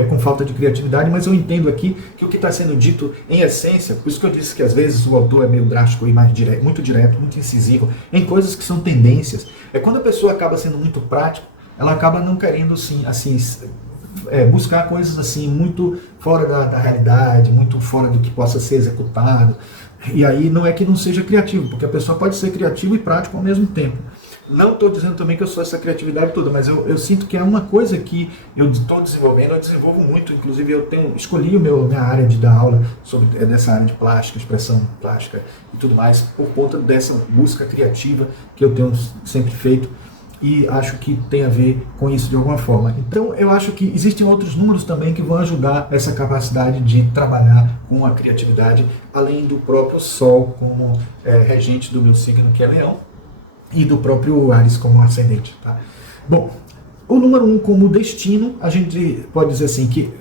com falta de criatividade, mas eu entendo aqui que o que está sendo dito em essência, por isso que eu disse que às vezes o autor é meio drástico e mais direto, muito incisivo, em coisas que são tendências, é quando a pessoa acaba sendo muito prática, ela acaba não querendo buscar coisas assim muito fora da realidade, muito fora do que possa ser executado. E aí não é que não seja criativo, porque a pessoa pode ser criativa e prático ao mesmo tempo. Não estou dizendo também que eu sou essa criatividade toda, mas eu sinto que é uma coisa que eu estou desenvolvendo, eu desenvolvo muito. Inclusive eu escolhi minha área de dar aula sobre dessa área de plástica, expressão plástica e tudo mais, por conta dessa busca criativa que eu tenho sempre feito. E acho que tem a ver com isso de alguma forma. Então eu acho que existem outros números também que vão ajudar essa capacidade de trabalhar com a criatividade, além do próprio Sol como regente do meu signo, que é Leão, e do próprio Áries como ascendente. Tá? Bom, o número 1 como destino, a gente pode dizer assim que,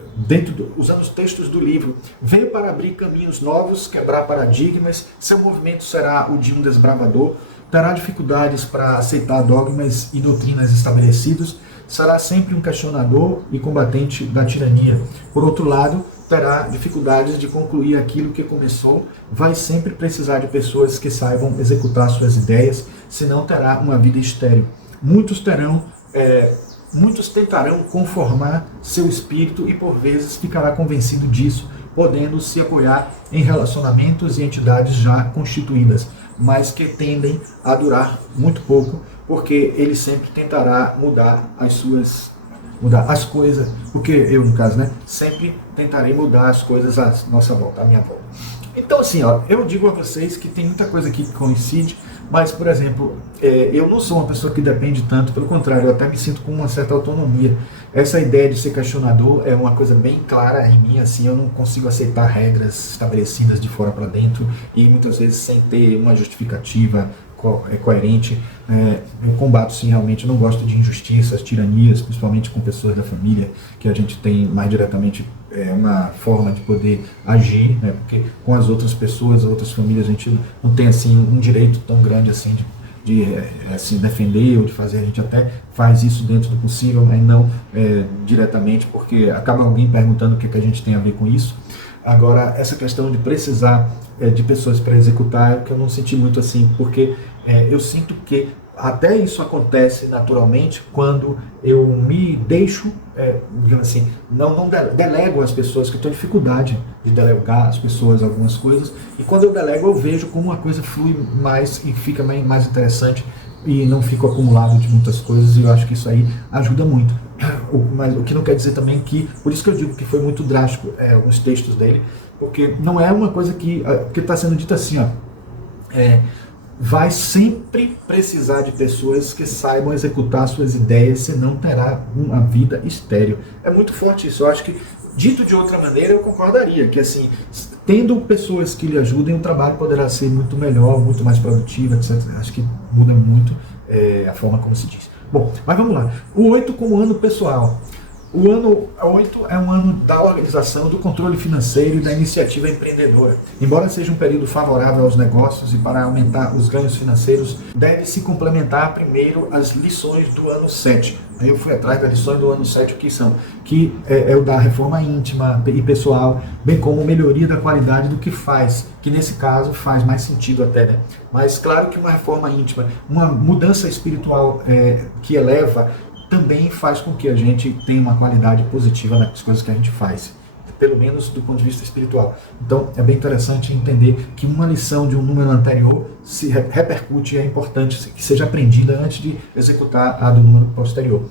usando os textos do livro, veio para abrir caminhos novos, quebrar paradigmas, seu movimento será o de um desbravador, terá dificuldades para aceitar dogmas e doutrinas estabelecidos, será sempre um questionador e combatente da tirania. Por outro lado, terá dificuldades de concluir aquilo que começou, vai sempre precisar de pessoas que saibam executar suas ideias, senão terá uma vida estéril. Muitos tentarão conformar seu espírito e por vezes ficará convencido disso, podendo se apoiar em relacionamentos e entidades já constituídas, mas que tendem a durar muito pouco, porque ele sempre tentará mudar as coisas, porque eu, no caso, né, sempre tentarei mudar as coisas à nossa volta, à minha volta. Então, assim, ó, eu digo a vocês que tem muita coisa aqui que coincide, mas, por exemplo, eu não sou uma pessoa que depende tanto, pelo contrário, eu até me sinto com uma certa autonomia. Essa ideia de ser questionador é uma coisa bem clara em mim, assim, eu não consigo aceitar regras estabelecidas de fora para dentro e muitas vezes sem ter uma justificativa coerente. Eu combato, sim, realmente, eu não gosto de injustiças, tiranias, principalmente com pessoas da família, que a gente tem mais diretamente uma forma de poder agir, né? Porque com as outras pessoas, as outras famílias, a gente não tem assim um direito tão grande assim de assim, defender ou de fazer. A gente até faz isso dentro do possível, mas não diretamente, porque acaba alguém perguntando o que a gente tem a ver com isso. Agora, essa questão de precisar de pessoas para executar é o que eu não senti muito assim, porque eu sinto que até isso acontece naturalmente quando eu me deixo, digamos assim, não delego às pessoas, que eu tenho dificuldade de delegar às pessoas algumas coisas, e quando eu delego eu vejo como uma coisa flui mais e fica mais interessante e não fico acumulado de muitas coisas, e eu acho que isso aí ajuda muito. Mas o que não quer dizer também que, por isso que eu digo que foi muito drástico alguns textos dele, porque não é uma coisa que está sendo dito assim, ó, vai sempre precisar de pessoas que saibam executar suas ideias, senão terá uma vida estéril. É muito forte isso. Eu acho que, dito de outra maneira, eu concordaria que, assim, tendo pessoas que lhe ajudem, o trabalho poderá ser muito melhor, muito mais produtivo, etc. Acho que muda muito a forma como se diz. Bom, mas vamos lá. O 8 como ano pessoal. O ano 8 é um ano da organização, do controle financeiro e da iniciativa empreendedora. Embora seja um período favorável aos negócios e para aumentar os ganhos financeiros, deve-se complementar primeiro as lições do ano 7. Aí eu fui atrás das lições do ano 7, o que são? Que é o da reforma íntima e pessoal, bem como melhoria da qualidade do que faz, que nesse caso faz mais sentido até, né? Mas claro que uma reforma íntima, uma mudança espiritual que eleva, também faz com que a gente tenha uma qualidade positiva nas coisas que a gente faz, pelo menos do ponto de vista espiritual. Então é bem interessante entender que uma lição de um número anterior se repercute e é importante que seja aprendida antes de executar a do número posterior.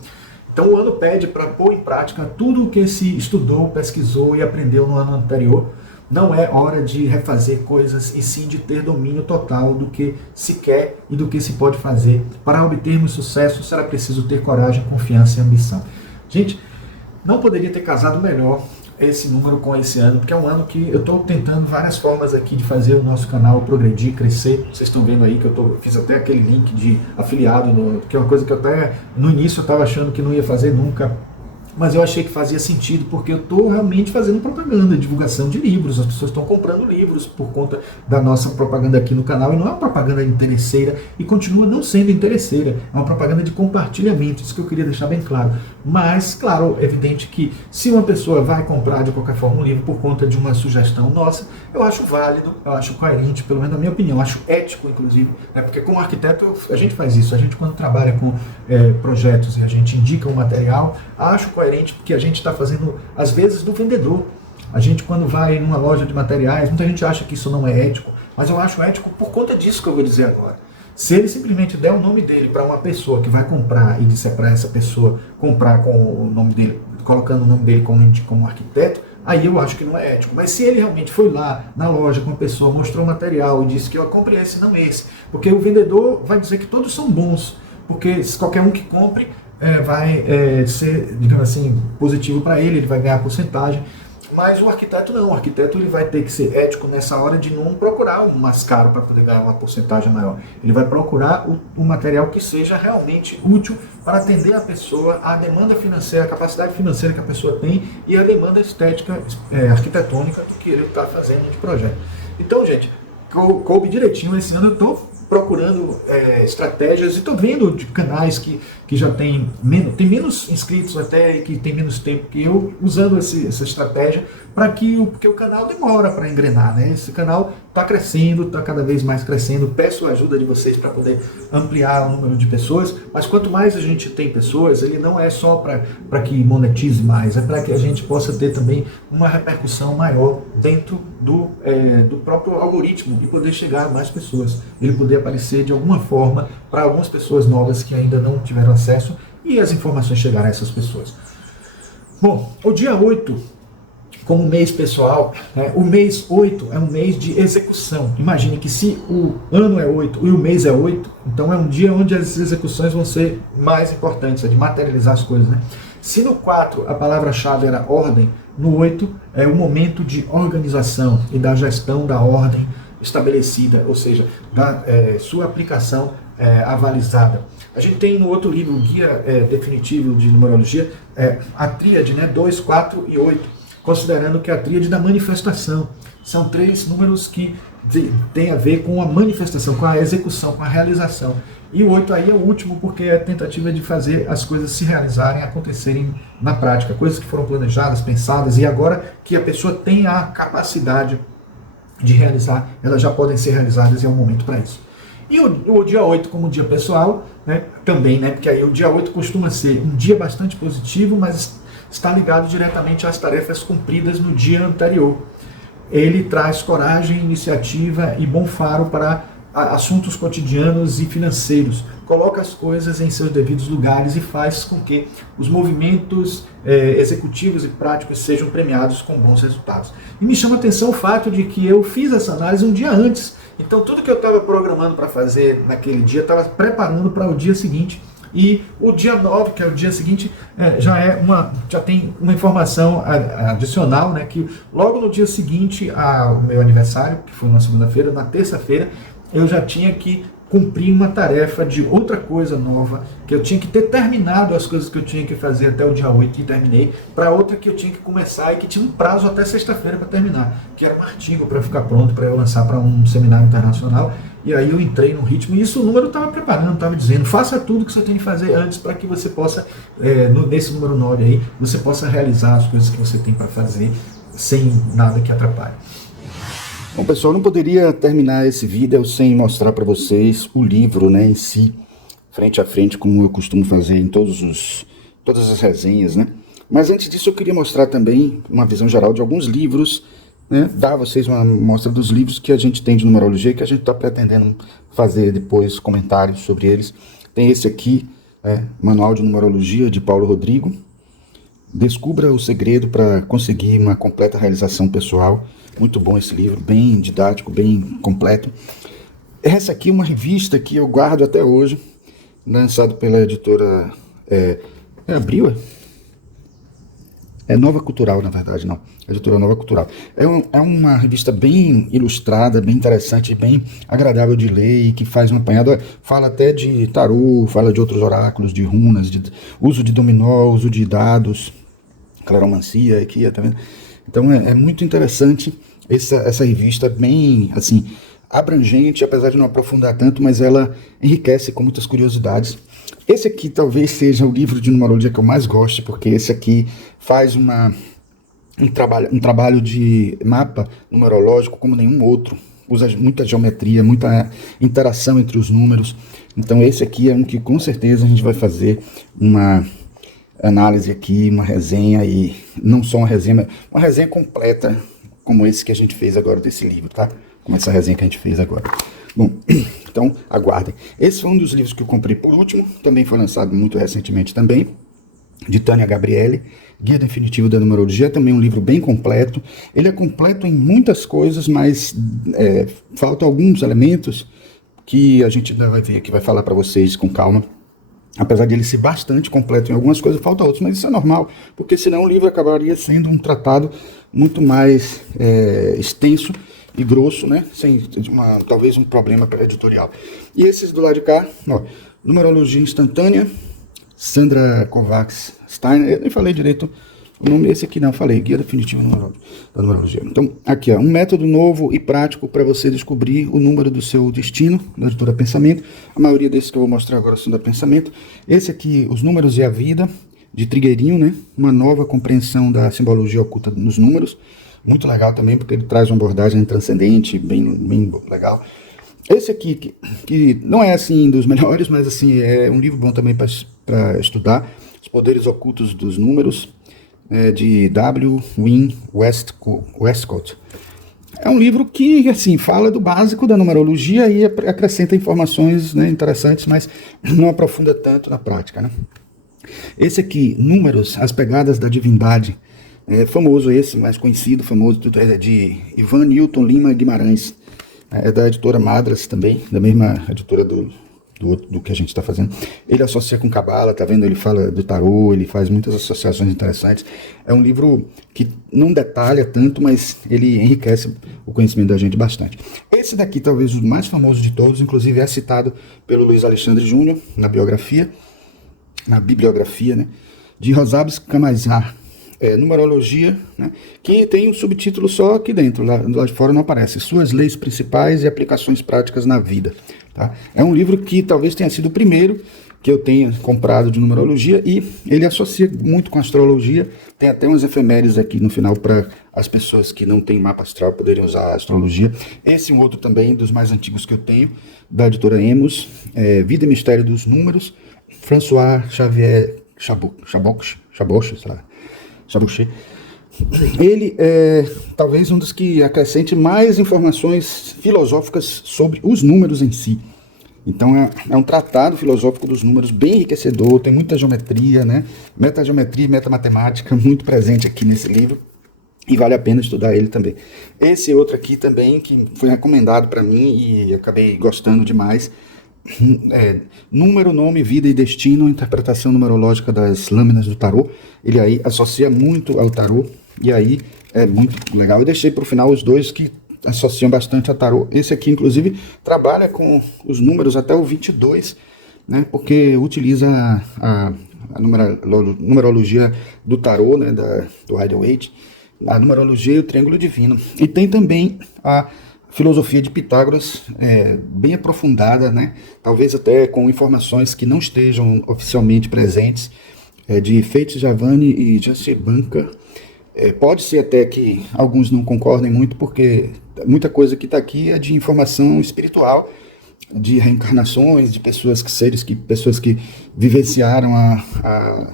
Então o ano pede para pôr em prática tudo o que se estudou, pesquisou e aprendeu no ano anterior. Não é hora de refazer coisas, e sim de ter domínio total do que se quer e do que se pode fazer. Para obtermos sucesso, será preciso ter coragem, confiança e ambição. Gente, não poderia ter casado melhor esse número com esse ano, porque é um ano que eu estou tentando várias formas aqui de fazer o nosso canal progredir, crescer. Vocês estão vendo aí que eu fiz até aquele link de afiliado, que é uma coisa que eu até no início eu estava achando que não ia fazer nunca, mas eu achei que fazia sentido, porque eu estou realmente fazendo propaganda, divulgação de livros. As pessoas estão comprando livros por conta da nossa propaganda aqui no canal, e não é uma propaganda interesseira, e continua não sendo interesseira, é uma propaganda de compartilhamento, isso que eu queria deixar bem claro. Mas, claro, é evidente que se uma pessoa vai comprar de qualquer forma um livro por conta de uma sugestão nossa, eu acho válido, eu acho coerente, pelo menos na minha opinião, eu acho ético, inclusive, né? Porque como arquiteto a gente faz isso, a gente quando trabalha com projetos e a gente indica um material, acho coerente, porque a gente está fazendo, às vezes, do vendedor. A gente, quando vai numa loja de materiais, muita gente acha que isso não é ético, mas eu acho ético por conta disso que eu vou dizer agora. Se ele simplesmente der o nome dele para uma pessoa que vai comprar e disser para essa pessoa comprar com o nome dele, colocando o nome dele como arquiteto, aí eu acho que não é ético. Mas se ele realmente foi lá na loja com a pessoa, mostrou o material e disse que eu comprei esse, não esse, porque o vendedor vai dizer que todos são bons, porque se qualquer um que compre vai ser, digamos assim, positivo para ele vai ganhar porcentagem. Mas o arquiteto não, o arquiteto ele vai ter que ser ético nessa hora de não procurar o mais caro para poder ganhar uma porcentagem maior. Ele vai procurar o material que seja realmente útil para atender a pessoa, a demanda financeira, a capacidade financeira que a pessoa tem e a demanda estética, arquitetônica do que ele está fazendo de projeto. Então, gente, coube direitinho. Esse ano eu estou procurando estratégias e estou vendo de canais que já tem menos inscritos até, que tem menos tempo que eu, usando essa estratégia para porque o canal demora para engrenar, né? Esse canal está crescendo, está cada vez mais crescendo. Peço a ajuda de vocês para poder ampliar o número de pessoas, mas quanto mais a gente tem pessoas, ele não é só para que monetize mais, é para que a gente possa ter também uma repercussão maior dentro do próprio algoritmo e poder chegar a mais pessoas, ele poder poder aparecer de alguma forma para algumas pessoas novas que ainda não tiveram acesso e as informações chegarem a essas pessoas. Bom, o dia 8, como mês pessoal, o mês 8 é um mês de execução. Imagine que se o ano é 8 e o mês é 8, então é um dia onde as execuções vão ser mais importantes, de materializar as coisas, né? Se no 4 a palavra-chave era ordem, no 8 é o momento de organização e da gestão da ordem estabelecida, ou seja, da sua aplicação avalizada. A gente tem no outro livro, o Guia Definitivo de Numerologia, a tríade, 2, 4 e 8, considerando que a tríade da manifestação. São 3 números que têm a ver com a manifestação, com a execução, com a realização. E o 8 aí é o último, porque é a tentativa de fazer as coisas se realizarem, acontecerem na prática. Coisas que foram planejadas, pensadas, e agora que a pessoa tem a capacidade de realizar, elas já podem ser realizadas e é um momento para isso. E o dia 8 como dia pessoal, também, porque aí o dia 8 costuma ser um dia bastante positivo, mas está ligado diretamente às tarefas cumpridas no dia anterior. Ele traz coragem, iniciativa e bom faro para assuntos cotidianos e financeiros. Coloca as coisas em seus devidos lugares e faz com que os movimentos executivos e práticos sejam premiados com bons resultados. E me chama a atenção o fato de que eu fiz essa análise um dia antes. Então tudo que eu estava programando para fazer naquele dia, estava preparando para o dia seguinte. E o dia 9, que é o dia seguinte, já tem uma informação adicional, que logo no dia seguinte ao meu aniversário, que foi na segunda-feira, na terça-feira, eu já tinha que cumprir uma tarefa de outra coisa nova, que eu tinha que ter terminado as coisas que eu tinha que fazer até o dia 8 e terminei, para outra que eu tinha que começar e que tinha um prazo até sexta-feira para terminar, que era um artigo para ficar pronto para eu lançar para um seminário internacional. E aí eu entrei no ritmo e isso o número estava preparando, estava dizendo, faça tudo que você tem que fazer antes para que você possa, nesse número 9 aí, você possa realizar as coisas que você tem para fazer sem nada que atrapalhe. Bom, pessoal, não poderia terminar esse vídeo sem mostrar para vocês o livro, em si, frente a frente, como eu costumo fazer em todas as resenhas, Mas antes disso eu queria mostrar também uma visão geral de alguns livros, dar a vocês uma mostra dos livros que a gente tem de numerologia e que a gente está pretendendo fazer depois comentários sobre eles. Tem esse aqui, Manual de Numerologia, de Paulo Rodrigo. Descubra o segredo para conseguir uma completa realização pessoal. Muito bom esse livro, bem didático, bem completo. Essa aqui é uma revista que eu guardo até hoje, lançado pela editora Abril, Nova Cultural, na verdade, não. Editora Nova Cultural. É uma revista bem ilustrada, bem interessante, bem agradável de ler e que faz um apanhado. Fala até de tarô, fala de outros oráculos, de runas, de uso de dominó, uso de dados, claromancia, aqui, tá vendo? Então é muito interessante essa revista, bem assim, abrangente, apesar de não aprofundar tanto, mas ela enriquece com muitas curiosidades. Esse aqui talvez seja o livro de numerologia que eu mais gosto, porque esse aqui faz um trabalho de mapa numerológico como nenhum outro. Usa muita geometria, muita interação entre os números. Então esse aqui é um que com certeza a gente vai fazer uma análise aqui, uma resenha, e não só uma resenha completa, como esse que a gente fez agora desse livro, tá? Como essa resenha que a gente fez agora. Bom, então aguardem. Esse foi um dos livros que eu comprei por último, também foi lançado muito recentemente também, de Tânia Gabriele, Guia Definitivo da Numerologia, também um livro bem completo. Ele é completo em muitas coisas, mas faltam alguns elementos que a gente ainda vai ver aqui, vai falar para vocês com calma. Apesar de ele ser bastante completo em algumas coisas, falta outras, mas isso é normal, porque senão o livro acabaria sendo um tratado muito mais extenso e grosso, sem talvez um problema para editorial. E esses do lado de cá, Numerologia Instantânea, Sandra Kovacs Steiner, eu nem falei direito o nome desse aqui, não, falei, Guia Definitivo da Numerologia. Então, aqui, um método novo e prático para você descobrir o número do seu destino, da editora Pensamento. A maioria desses que eu vou mostrar agora são da Pensamento. Esse aqui, Os Números e a Vida, de Trigueirinho, uma nova compreensão da simbologia oculta nos números. Muito legal também, porque ele traz uma abordagem transcendente, bem legal. Esse aqui, que não é assim dos melhores, mas assim é um livro bom também para estudar, Os Poderes Ocultos dos Números, de W. Wynne Westcott. É um livro que, assim, fala do básico da numerologia e acrescenta informações, né, interessantes, mas não aprofunda tanto na prática, né? Esse aqui, Números, as Pegadas da Divindade, é famoso esse, mais conhecido, famoso, é de Ivan Newton Lima Guimarães, é da editora Madras também, da mesma editora do que a gente está fazendo. Ele associa com Cabala, tá vendo? Ele fala do tarô, ele faz muitas associações interessantes. É um livro que não detalha tanto, mas ele enriquece o conhecimento da gente bastante. Esse daqui, talvez o mais famoso de todos, inclusive é citado pelo Luiz Alexandre Júnior na bibliografia, né, de Rosabes Camazar, Numerologia, né, que tem um subtítulo só aqui dentro, lá de fora não aparece, Suas Leis Principais e Aplicações Práticas na Vida. Tá? É um livro que talvez tenha sido o primeiro que eu tenha comprado de numerologia e ele associa muito com astrologia, tem até umas efemérides aqui no final para as pessoas que não têm mapa astral poderem usar a astrologia. Esse é um outro também dos mais antigos que eu tenho, da editora Emos, Vida e Mistério dos Números, François Xavier Chaboche, sei lá, Chaboche. Ele é talvez um dos que acrescente mais informações filosóficas sobre os números em si. Então é um tratado filosófico dos números bem enriquecedor, tem muita geometria, né? Metageometria e metamatemática muito presente aqui nesse livro e vale a pena estudar ele também. Esse outro aqui também que foi recomendado para mim e acabei gostando demais, Número, Nome, Vida e Destino, interpretação numerológica das lâminas do tarô. Ele aí associa muito ao tarô e aí é muito legal. Eu deixei para o final os dois que associam bastante a tarô. Esse aqui, inclusive, trabalha com os números até o 22, né, porque utiliza a numerologia do tarô, né, do Rider-Waite, a numerologia e o triângulo divino. E tem também a filosofia de Pitágoras, bem aprofundada, né? Talvez até com informações que não estejam oficialmente presentes, de Feites Giovanni e Jansi Banca. Pode ser até que alguns não concordem muito, porque muita coisa que está aqui é de informação espiritual, de reencarnações, de pessoas que vivenciaram a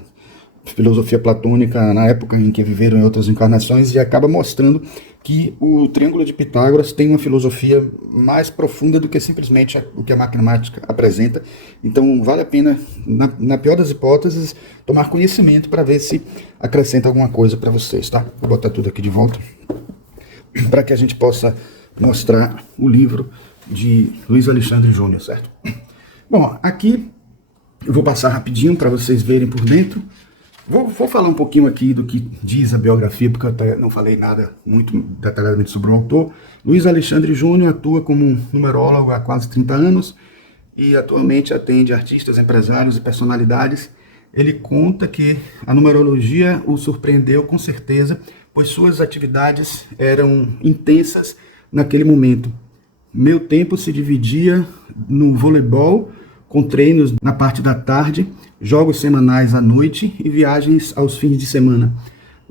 filosofia platônica na época em que viveram em outras encarnações, e acaba mostrando que o Triângulo de Pitágoras tem uma filosofia mais profunda do que simplesmente o que a matemática apresenta. Então vale a pena, na pior das hipóteses, tomar conhecimento para ver se acrescenta alguma coisa para vocês, tá? Vou botar tudo aqui de volta para que a gente possa mostrar o livro de Luiz Alexandre Júnior, certo? Bom, aqui eu vou passar rapidinho para vocês verem por dentro. Vou falar um pouquinho aqui do que diz a biografia, porque eu até não falei nada muito detalhadamente sobre o autor. Luiz Alexandre Júnior atua como numerólogo há quase 30 anos e atualmente atende artistas, empresários e personalidades. Ele conta que a numerologia o surpreendeu com certeza, pois suas atividades eram intensas naquele momento. Meu tempo se dividia no voleibol, com treinos na parte da tarde, jogos semanais à noite e viagens aos fins de semana.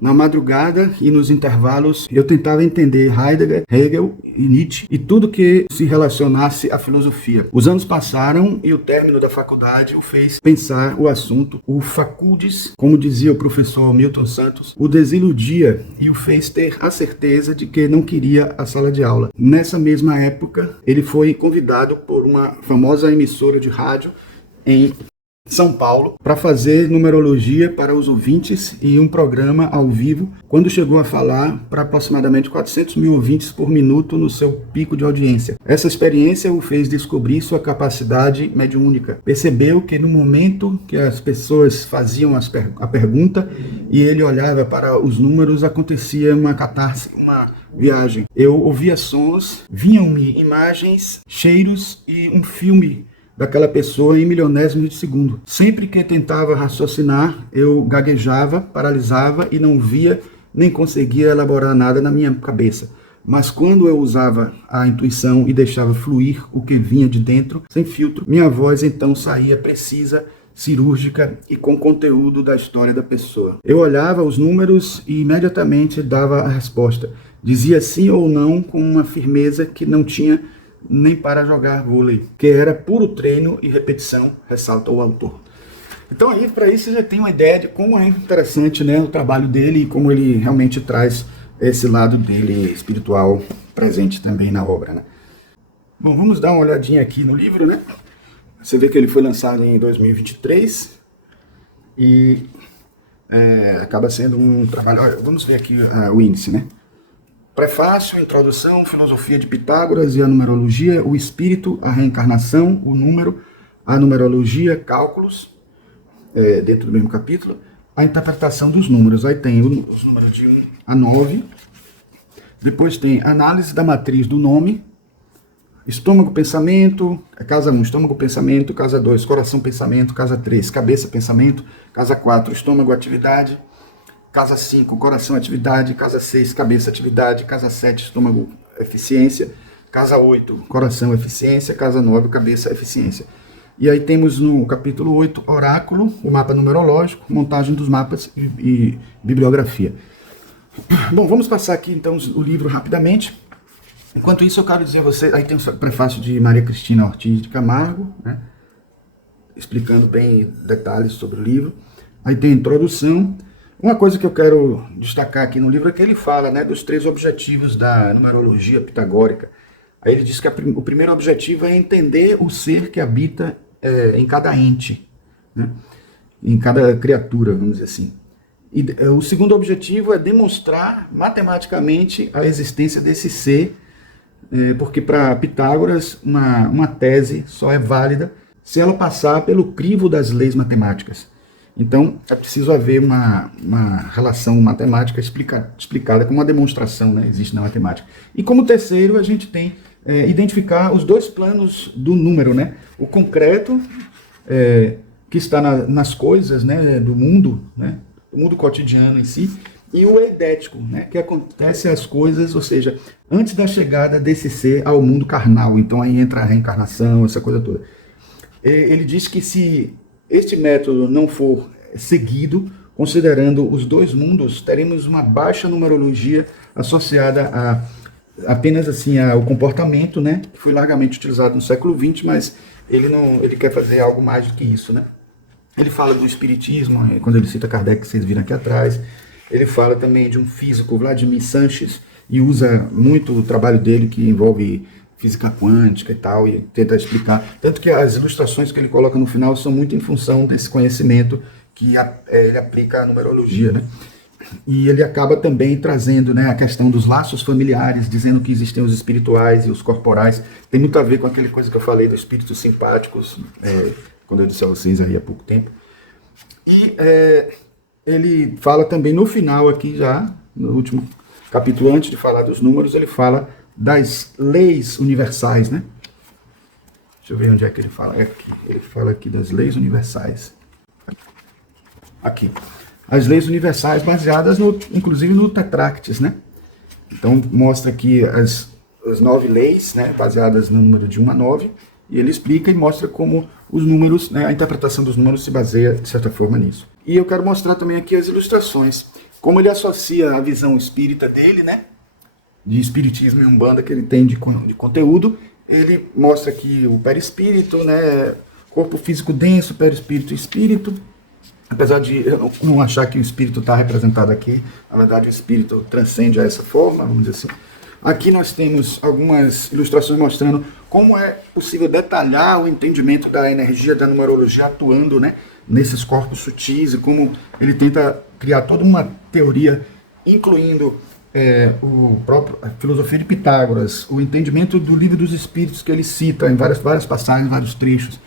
Na madrugada e nos intervalos, eu tentava entender Heidegger, Hegel e Nietzsche e tudo que se relacionasse à filosofia. Os anos passaram e o término da faculdade o fez pensar o assunto. O faculdis, como dizia o professor Milton Santos, o desiludia e o fez ter a certeza de que não queria a sala de aula. Nessa mesma época, ele foi convidado por uma famosa emissora de rádio em São Paulo para fazer numerologia para os ouvintes e um programa ao vivo, quando chegou a falar para aproximadamente 400 mil ouvintes por minuto no seu pico de audiência. Essa experiência o fez descobrir sua capacidade mediúnica. Percebeu que no momento que as pessoas faziam a pergunta e ele olhava para os números, acontecia uma catarse, uma viagem. Eu ouvia sons, vinham-me imagens, cheiros e um filme daquela pessoa em milionésimos de segundo. Sempre que tentava raciocinar, eu gaguejava, paralisava e não via nem conseguia elaborar nada na minha cabeça. Mas quando eu usava a intuição e deixava fluir o que vinha de dentro, sem filtro, minha voz então saía precisa, cirúrgica e com conteúdo da história da pessoa. Eu olhava os números e imediatamente dava a resposta. Dizia sim ou não com uma firmeza que não tinha nem para jogar vôlei, que era puro treino e repetição, ressalta o autor. Então aí, para isso, você já tem uma ideia de como é interessante, né, o trabalho dele e como ele realmente traz esse lado dele espiritual presente também na obra, né? Bom, vamos dar uma olhadinha aqui no livro, né? Você vê que ele foi lançado em 2023 e acaba sendo um trabalho... Olha, vamos ver aqui o índice, né? Prefácio, introdução, filosofia de Pitágoras e a numerologia, o espírito, a reencarnação, o número, a numerologia, cálculos, dentro do mesmo capítulo, a interpretação dos números. Aí tem os números de 1 a 9, depois tem análise da matriz do nome, estômago, pensamento, casa 1, estômago, pensamento, casa 2, coração, pensamento, casa 3, cabeça, pensamento, casa 4, estômago, atividade, casa 5, coração, atividade, casa 6, cabeça, atividade, casa 7, estômago, eficiência, casa 8, coração, eficiência, casa 9, cabeça, eficiência. E aí temos no capítulo 8, oráculo, o mapa numerológico, montagem dos mapas e bibliografia. Bom, vamos passar aqui então o livro rapidamente. Enquanto isso, eu quero dizer a você, aí tem o prefácio de Maria Cristina Ortiz de Camargo, né, explicando bem detalhes sobre o livro. Aí tem a introdução. Uma coisa que eu quero destacar aqui no livro é que ele fala, né, dos 3 objetivos da numerologia pitagórica. Aí ele diz que o primeiro objetivo é entender o ser que habita em cada ente, né, em cada criatura, vamos dizer assim. E o segundo objetivo é demonstrar matematicamente a existência desse ser, porque para Pitágoras uma tese só é válida se ela passar pelo crivo das leis matemáticas. Então, é preciso haver uma relação matemática explicada como uma demonstração, né, existe na matemática. E como terceiro, a gente tem identificar os 2 planos do número, né? O concreto, que está nas coisas, né, do mundo, né, do mundo cotidiano em si, e o eidético, né, que acontece as coisas, ou seja, antes da chegada desse ser ao mundo carnal. Então aí entra a reencarnação, essa coisa toda. Ele diz que se este método não for seguido, considerando os 2 mundos, teremos uma baixa numerologia associada a apenas assim ao comportamento, né, que foi largamente utilizado no século XX, mas ele quer fazer algo mais do que isso, né? Ele fala do espiritismo, quando ele cita Kardec, que vocês viram aqui atrás. Ele fala também de um físico, Vladimir Sanches, e usa muito o trabalho dele que envolve física quântica e tal, e tenta explicar. Tanto que as ilustrações que ele coloca no final são muito em função desse conhecimento que ele aplica à numerologia, né? E ele acaba também trazendo, né, a questão dos laços familiares, dizendo que existem os espirituais e os corporais. Tem muito a ver com aquela coisa que eu falei dos espíritos simpáticos, quando eu disse a vocês aí há pouco tempo. E ele fala também no final aqui já, no último capítulo, antes de falar dos números, ele fala das leis universais, né? Deixa eu ver onde é que ele fala. Aqui. Ele fala aqui das leis universais. Aqui. As leis universais baseadas, inclusive, no Tetractes, né? Então, mostra aqui as 9 leis, né, baseadas no número de 1 a 9, e ele explica e mostra como os números, né, a interpretação dos números se baseia, de certa forma, nisso. E eu quero mostrar também aqui as ilustrações, como ele associa a visão espírita dele, né, de espiritismo e umbanda que ele tem de conteúdo. Ele mostra aqui o perispírito, né, corpo físico denso, perispírito e espírito. Apesar de eu não achar que o espírito está representado aqui, na verdade o espírito transcende a essa forma, vamos dizer assim. Aqui nós temos algumas ilustrações mostrando como é possível detalhar o entendimento da energia da numerologia atuando, né, nesses corpos sutis, e como ele tenta criar toda uma teoria, incluindo a filosofia de Pitágoras, o entendimento do livro dos espíritos que ele cita em várias passagens, vários trechos,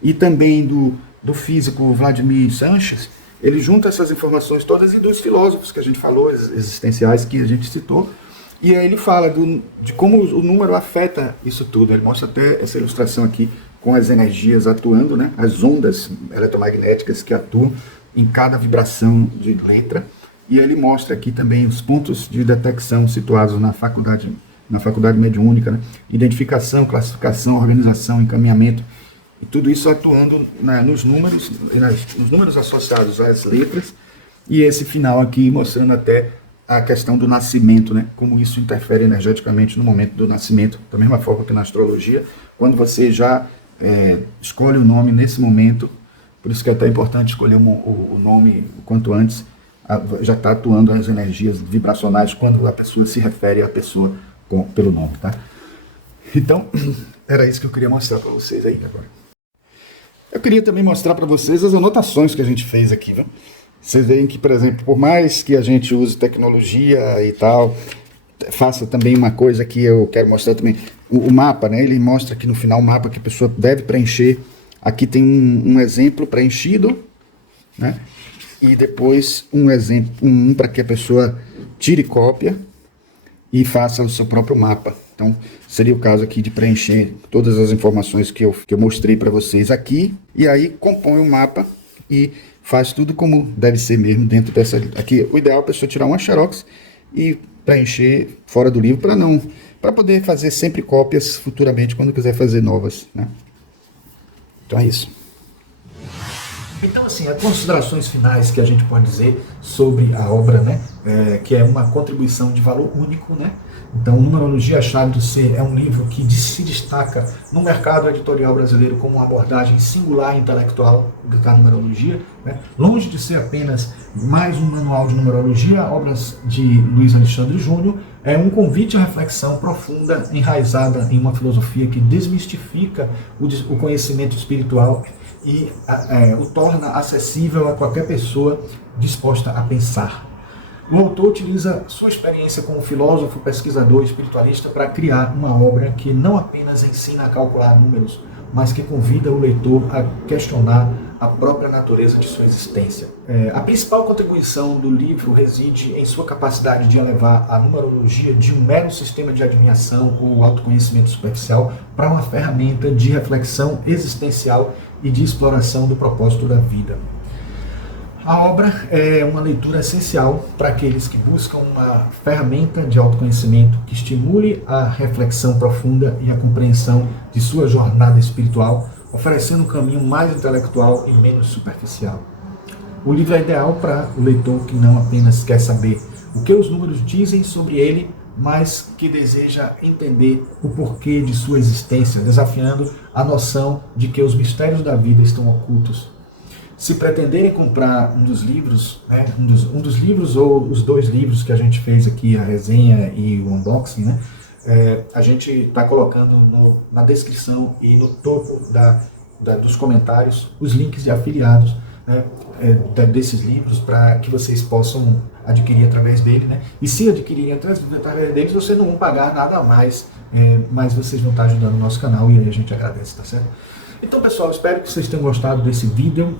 e também do físico Vladimir Sanches. Ele junta essas informações todas e dos filósofos que a gente falou, existenciais que a gente citou, e aí ele fala de como o número afeta isso tudo. Ele mostra até essa ilustração aqui com as energias atuando, né, as ondas eletromagnéticas que atuam em cada vibração de letra, e ele mostra aqui também os pontos de detecção situados na faculdade mediúnica, né, identificação, classificação, organização, encaminhamento, e tudo isso atuando nos números associados às letras, e esse final aqui mostrando até a questão do nascimento, né? Como isso interfere energeticamente no momento do nascimento, da mesma forma que na astrologia, quando você já escolhe o nome nesse momento, por isso que é até importante escolher o nome o quanto antes, já está atuando as energias vibracionais quando a pessoa se refere à pessoa pelo nome, tá? Então, era isso que eu queria mostrar para vocês aí agora. Eu queria também mostrar para vocês as anotações que a gente fez aqui, viu? Vocês veem que, por exemplo, por mais que a gente use tecnologia e tal, faça também uma coisa que eu quero mostrar também, o mapa, né? Ele mostra aqui no final o mapa que a pessoa deve preencher. Aqui tem um exemplo preenchido, né? E depois um exemplo, para que a pessoa tire cópia e faça o seu próprio mapa. Então, seria o caso aqui de preencher todas as informações que eu mostrei para vocês aqui, e aí compõe o mapa e faz tudo como deve ser mesmo dentro dessa... Aqui, o ideal é a pessoa tirar uma xerox e preencher fora do livro para poder fazer sempre cópias futuramente quando quiser fazer novas, né? Então é isso. Então, assim, as considerações finais que a gente pode dizer sobre a obra, né, que é uma contribuição de valor único, né? Então, Numerologia, a Chave do Ser é um livro que se destaca no mercado editorial brasileiro como uma abordagem singular e intelectual da numerologia, né? Longe de ser apenas mais um manual de numerologia, obras de Luiz Alexandre Júnior, é um convite à reflexão profunda, enraizada em uma filosofia que desmistifica o conhecimento espiritual e o torna acessível a qualquer pessoa disposta a pensar. O autor utiliza sua experiência como filósofo, pesquisador e espiritualista para criar uma obra que não apenas ensina a calcular números, mas que convida o leitor a questionar a própria natureza de sua existência. A principal contribuição do livro reside em sua capacidade de elevar a numerologia de um mero sistema de adivinhação ou autoconhecimento superficial para uma ferramenta de reflexão existencial e de exploração do propósito da vida. A obra é uma leitura essencial para aqueles que buscam uma ferramenta de autoconhecimento que estimule a reflexão profunda e a compreensão de sua jornada espiritual, oferecendo um caminho mais intelectual e menos superficial. O livro é ideal para o leitor que não apenas quer saber o que os números dizem sobre ele, mas que deseja entender o porquê de sua existência, desafiando a noção de que os mistérios da vida estão ocultos. Se pretenderem comprar um dos livros, né, um dos livros ou os 2 livros que a gente fez aqui, a resenha e o unboxing, né, a gente está colocando na descrição e no topo dos comentários os links de afiliados, né, desses livros, para que vocês possam adquirir através dele, né? E se adquirirem através deles, vocês não vão pagar nada a mais, mas vocês vão estar ajudando o nosso canal e aí a gente agradece, tá certo? Então, pessoal, espero que vocês tenham gostado desse vídeo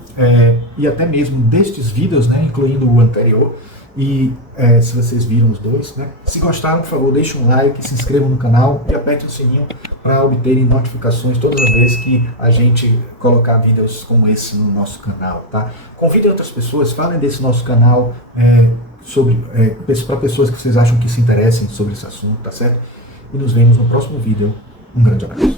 e até mesmo destes vídeos, né, incluindo o anterior. E se vocês viram os 2, né? Se gostaram, por favor, deixem um like, se inscrevam no canal e apertem o sininho para obterem notificações todas as vezes que a gente colocar vídeos como esse no nosso canal, tá? Convidem outras pessoas, falem desse nosso canal para pessoas que vocês acham que se interessem sobre esse assunto, tá certo? E nos vemos no próximo vídeo. Um grande abraço.